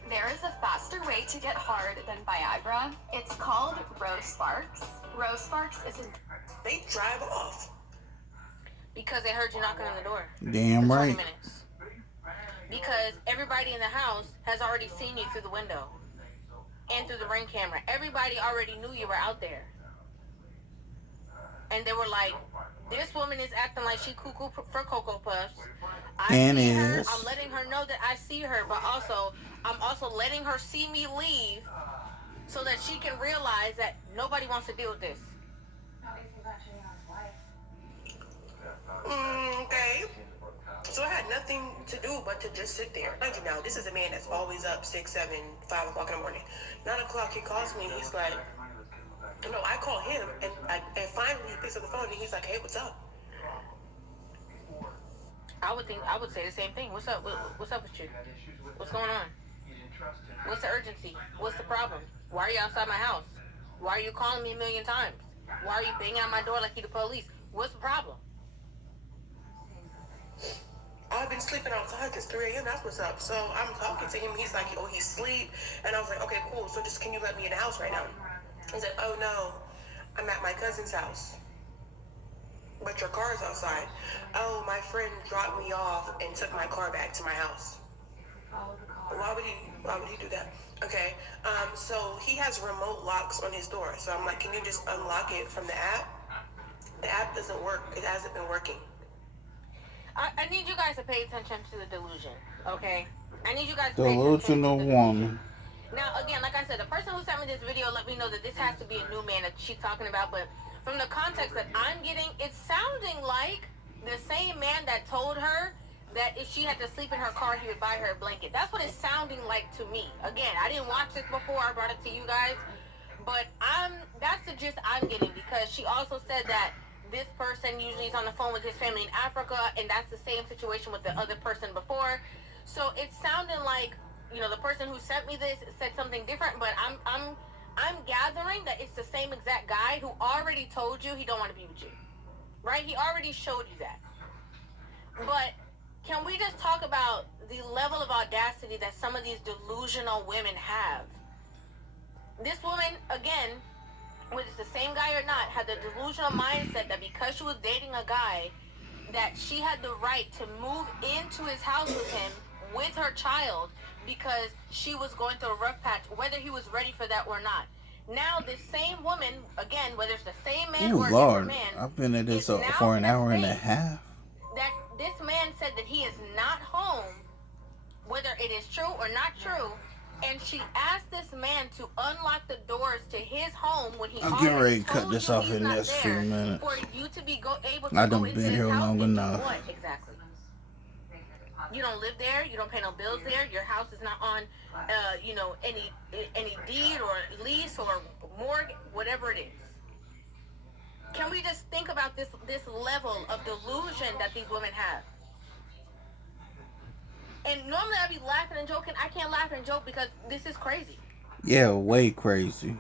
There is a faster way to get hard than Viagra. It's called Rose Sparks. Rose Sparks is a... They drive off. Because they heard you knocking on the door. Damn for 20 right. minutes. Because everybody in the house has already seen you through the window. And through the ring camera. Everybody already knew you were out there. And they were like, this woman is acting like she cuckoo for Cocoa Puffs. I see her. I'm letting her know that I see her, but also, I'm also letting her see me leave so that she can realize that nobody wants to deal with this. Okay. So I had nothing to do but to just sit there. Like, you know, this is a man that's always up 6, 7, 5 o'clock in the morning. 9 o'clock, he calls me. He's like, no, I call him, and finally he picks up the phone, and he's like, "Hey, what's up?" I would say the same thing. What's up? What's up with you? What's going on? What's the urgency? What's the problem? Why are you outside my house? Why are you calling me a million times? Why are you banging on my door like you the police? What's the problem? I've been sleeping outside since 3 a.m. That's what's up. So I'm talking to him. He's like, "Oh, he's asleep," and I was like, "Okay, cool. So just can you let me in the house right now?" He's like, "Oh no, I'm at my cousin's house. But your car's outside." "Oh, my friend dropped me off and took my car back to my house." Why would he do that? Okay. So he has remote locks on his door. So I'm like, "Can you just unlock it from the app?" The app doesn't work. It hasn't been working. I need you guys to pay attention to the delusion, okay? I need you guys to Delusional woman. Now, again, like I said, the person who sent me this video let me know that this has to be a new man that she's talking about, but from the context that I'm getting, it's sounding like the same man that told her that if she had to sleep in her car, he would buy her a blanket. That's what it's sounding like to me. Again, I didn't watch this before. I brought it to you guys, but that's the gist I'm getting, because she also said that this person usually is on the phone with his family in Africa, and that's the same situation with the other person before. So it's sounding like, you know, the person who sent me this said something different, but I'm gathering that it's the same exact guy who already told you he don't want to be with you, right? He already showed you that. But can we just talk about the level of audacity that some of these delusional women have? This woman, again, whether it's the same guy or not, had the delusional mindset that because she was dating a guy, that she had the right to move into his house with him with her child because she was going through a rough patch, whether he was ready for that or not. Now, this same woman, again, whether it's the same man or a different man, I've been at this for an hour and a half. That this man said that he is not home, whether it is true or not true. And she asked this man to unlock the doors to his home when he I'm getting ready to cut this off in the next few minutes. For you to be able to I done been here long enough. What exactly? You don't live there. You don't pay no bills there. Your house is not on, you know, any deed or lease or mortgage, whatever it is. Can we just think about this level of delusion that these women have? And normally I'd be laughing and joking. I can't laugh and joke because this is crazy. Yeah, way crazy.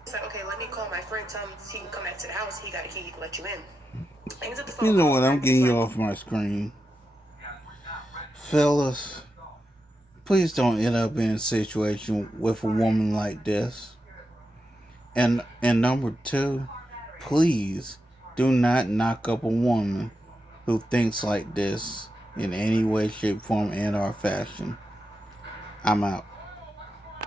It's like, "Okay, let me call my friend, tell him he can come back to the house. He got a key, he can let you in." You know what? I'm getting you off my screen. Fellas, please don't end up in a situation with a woman like this. And number two, please do not knock up a woman who thinks like this in any way, shape, form, and or fashion. I'm out.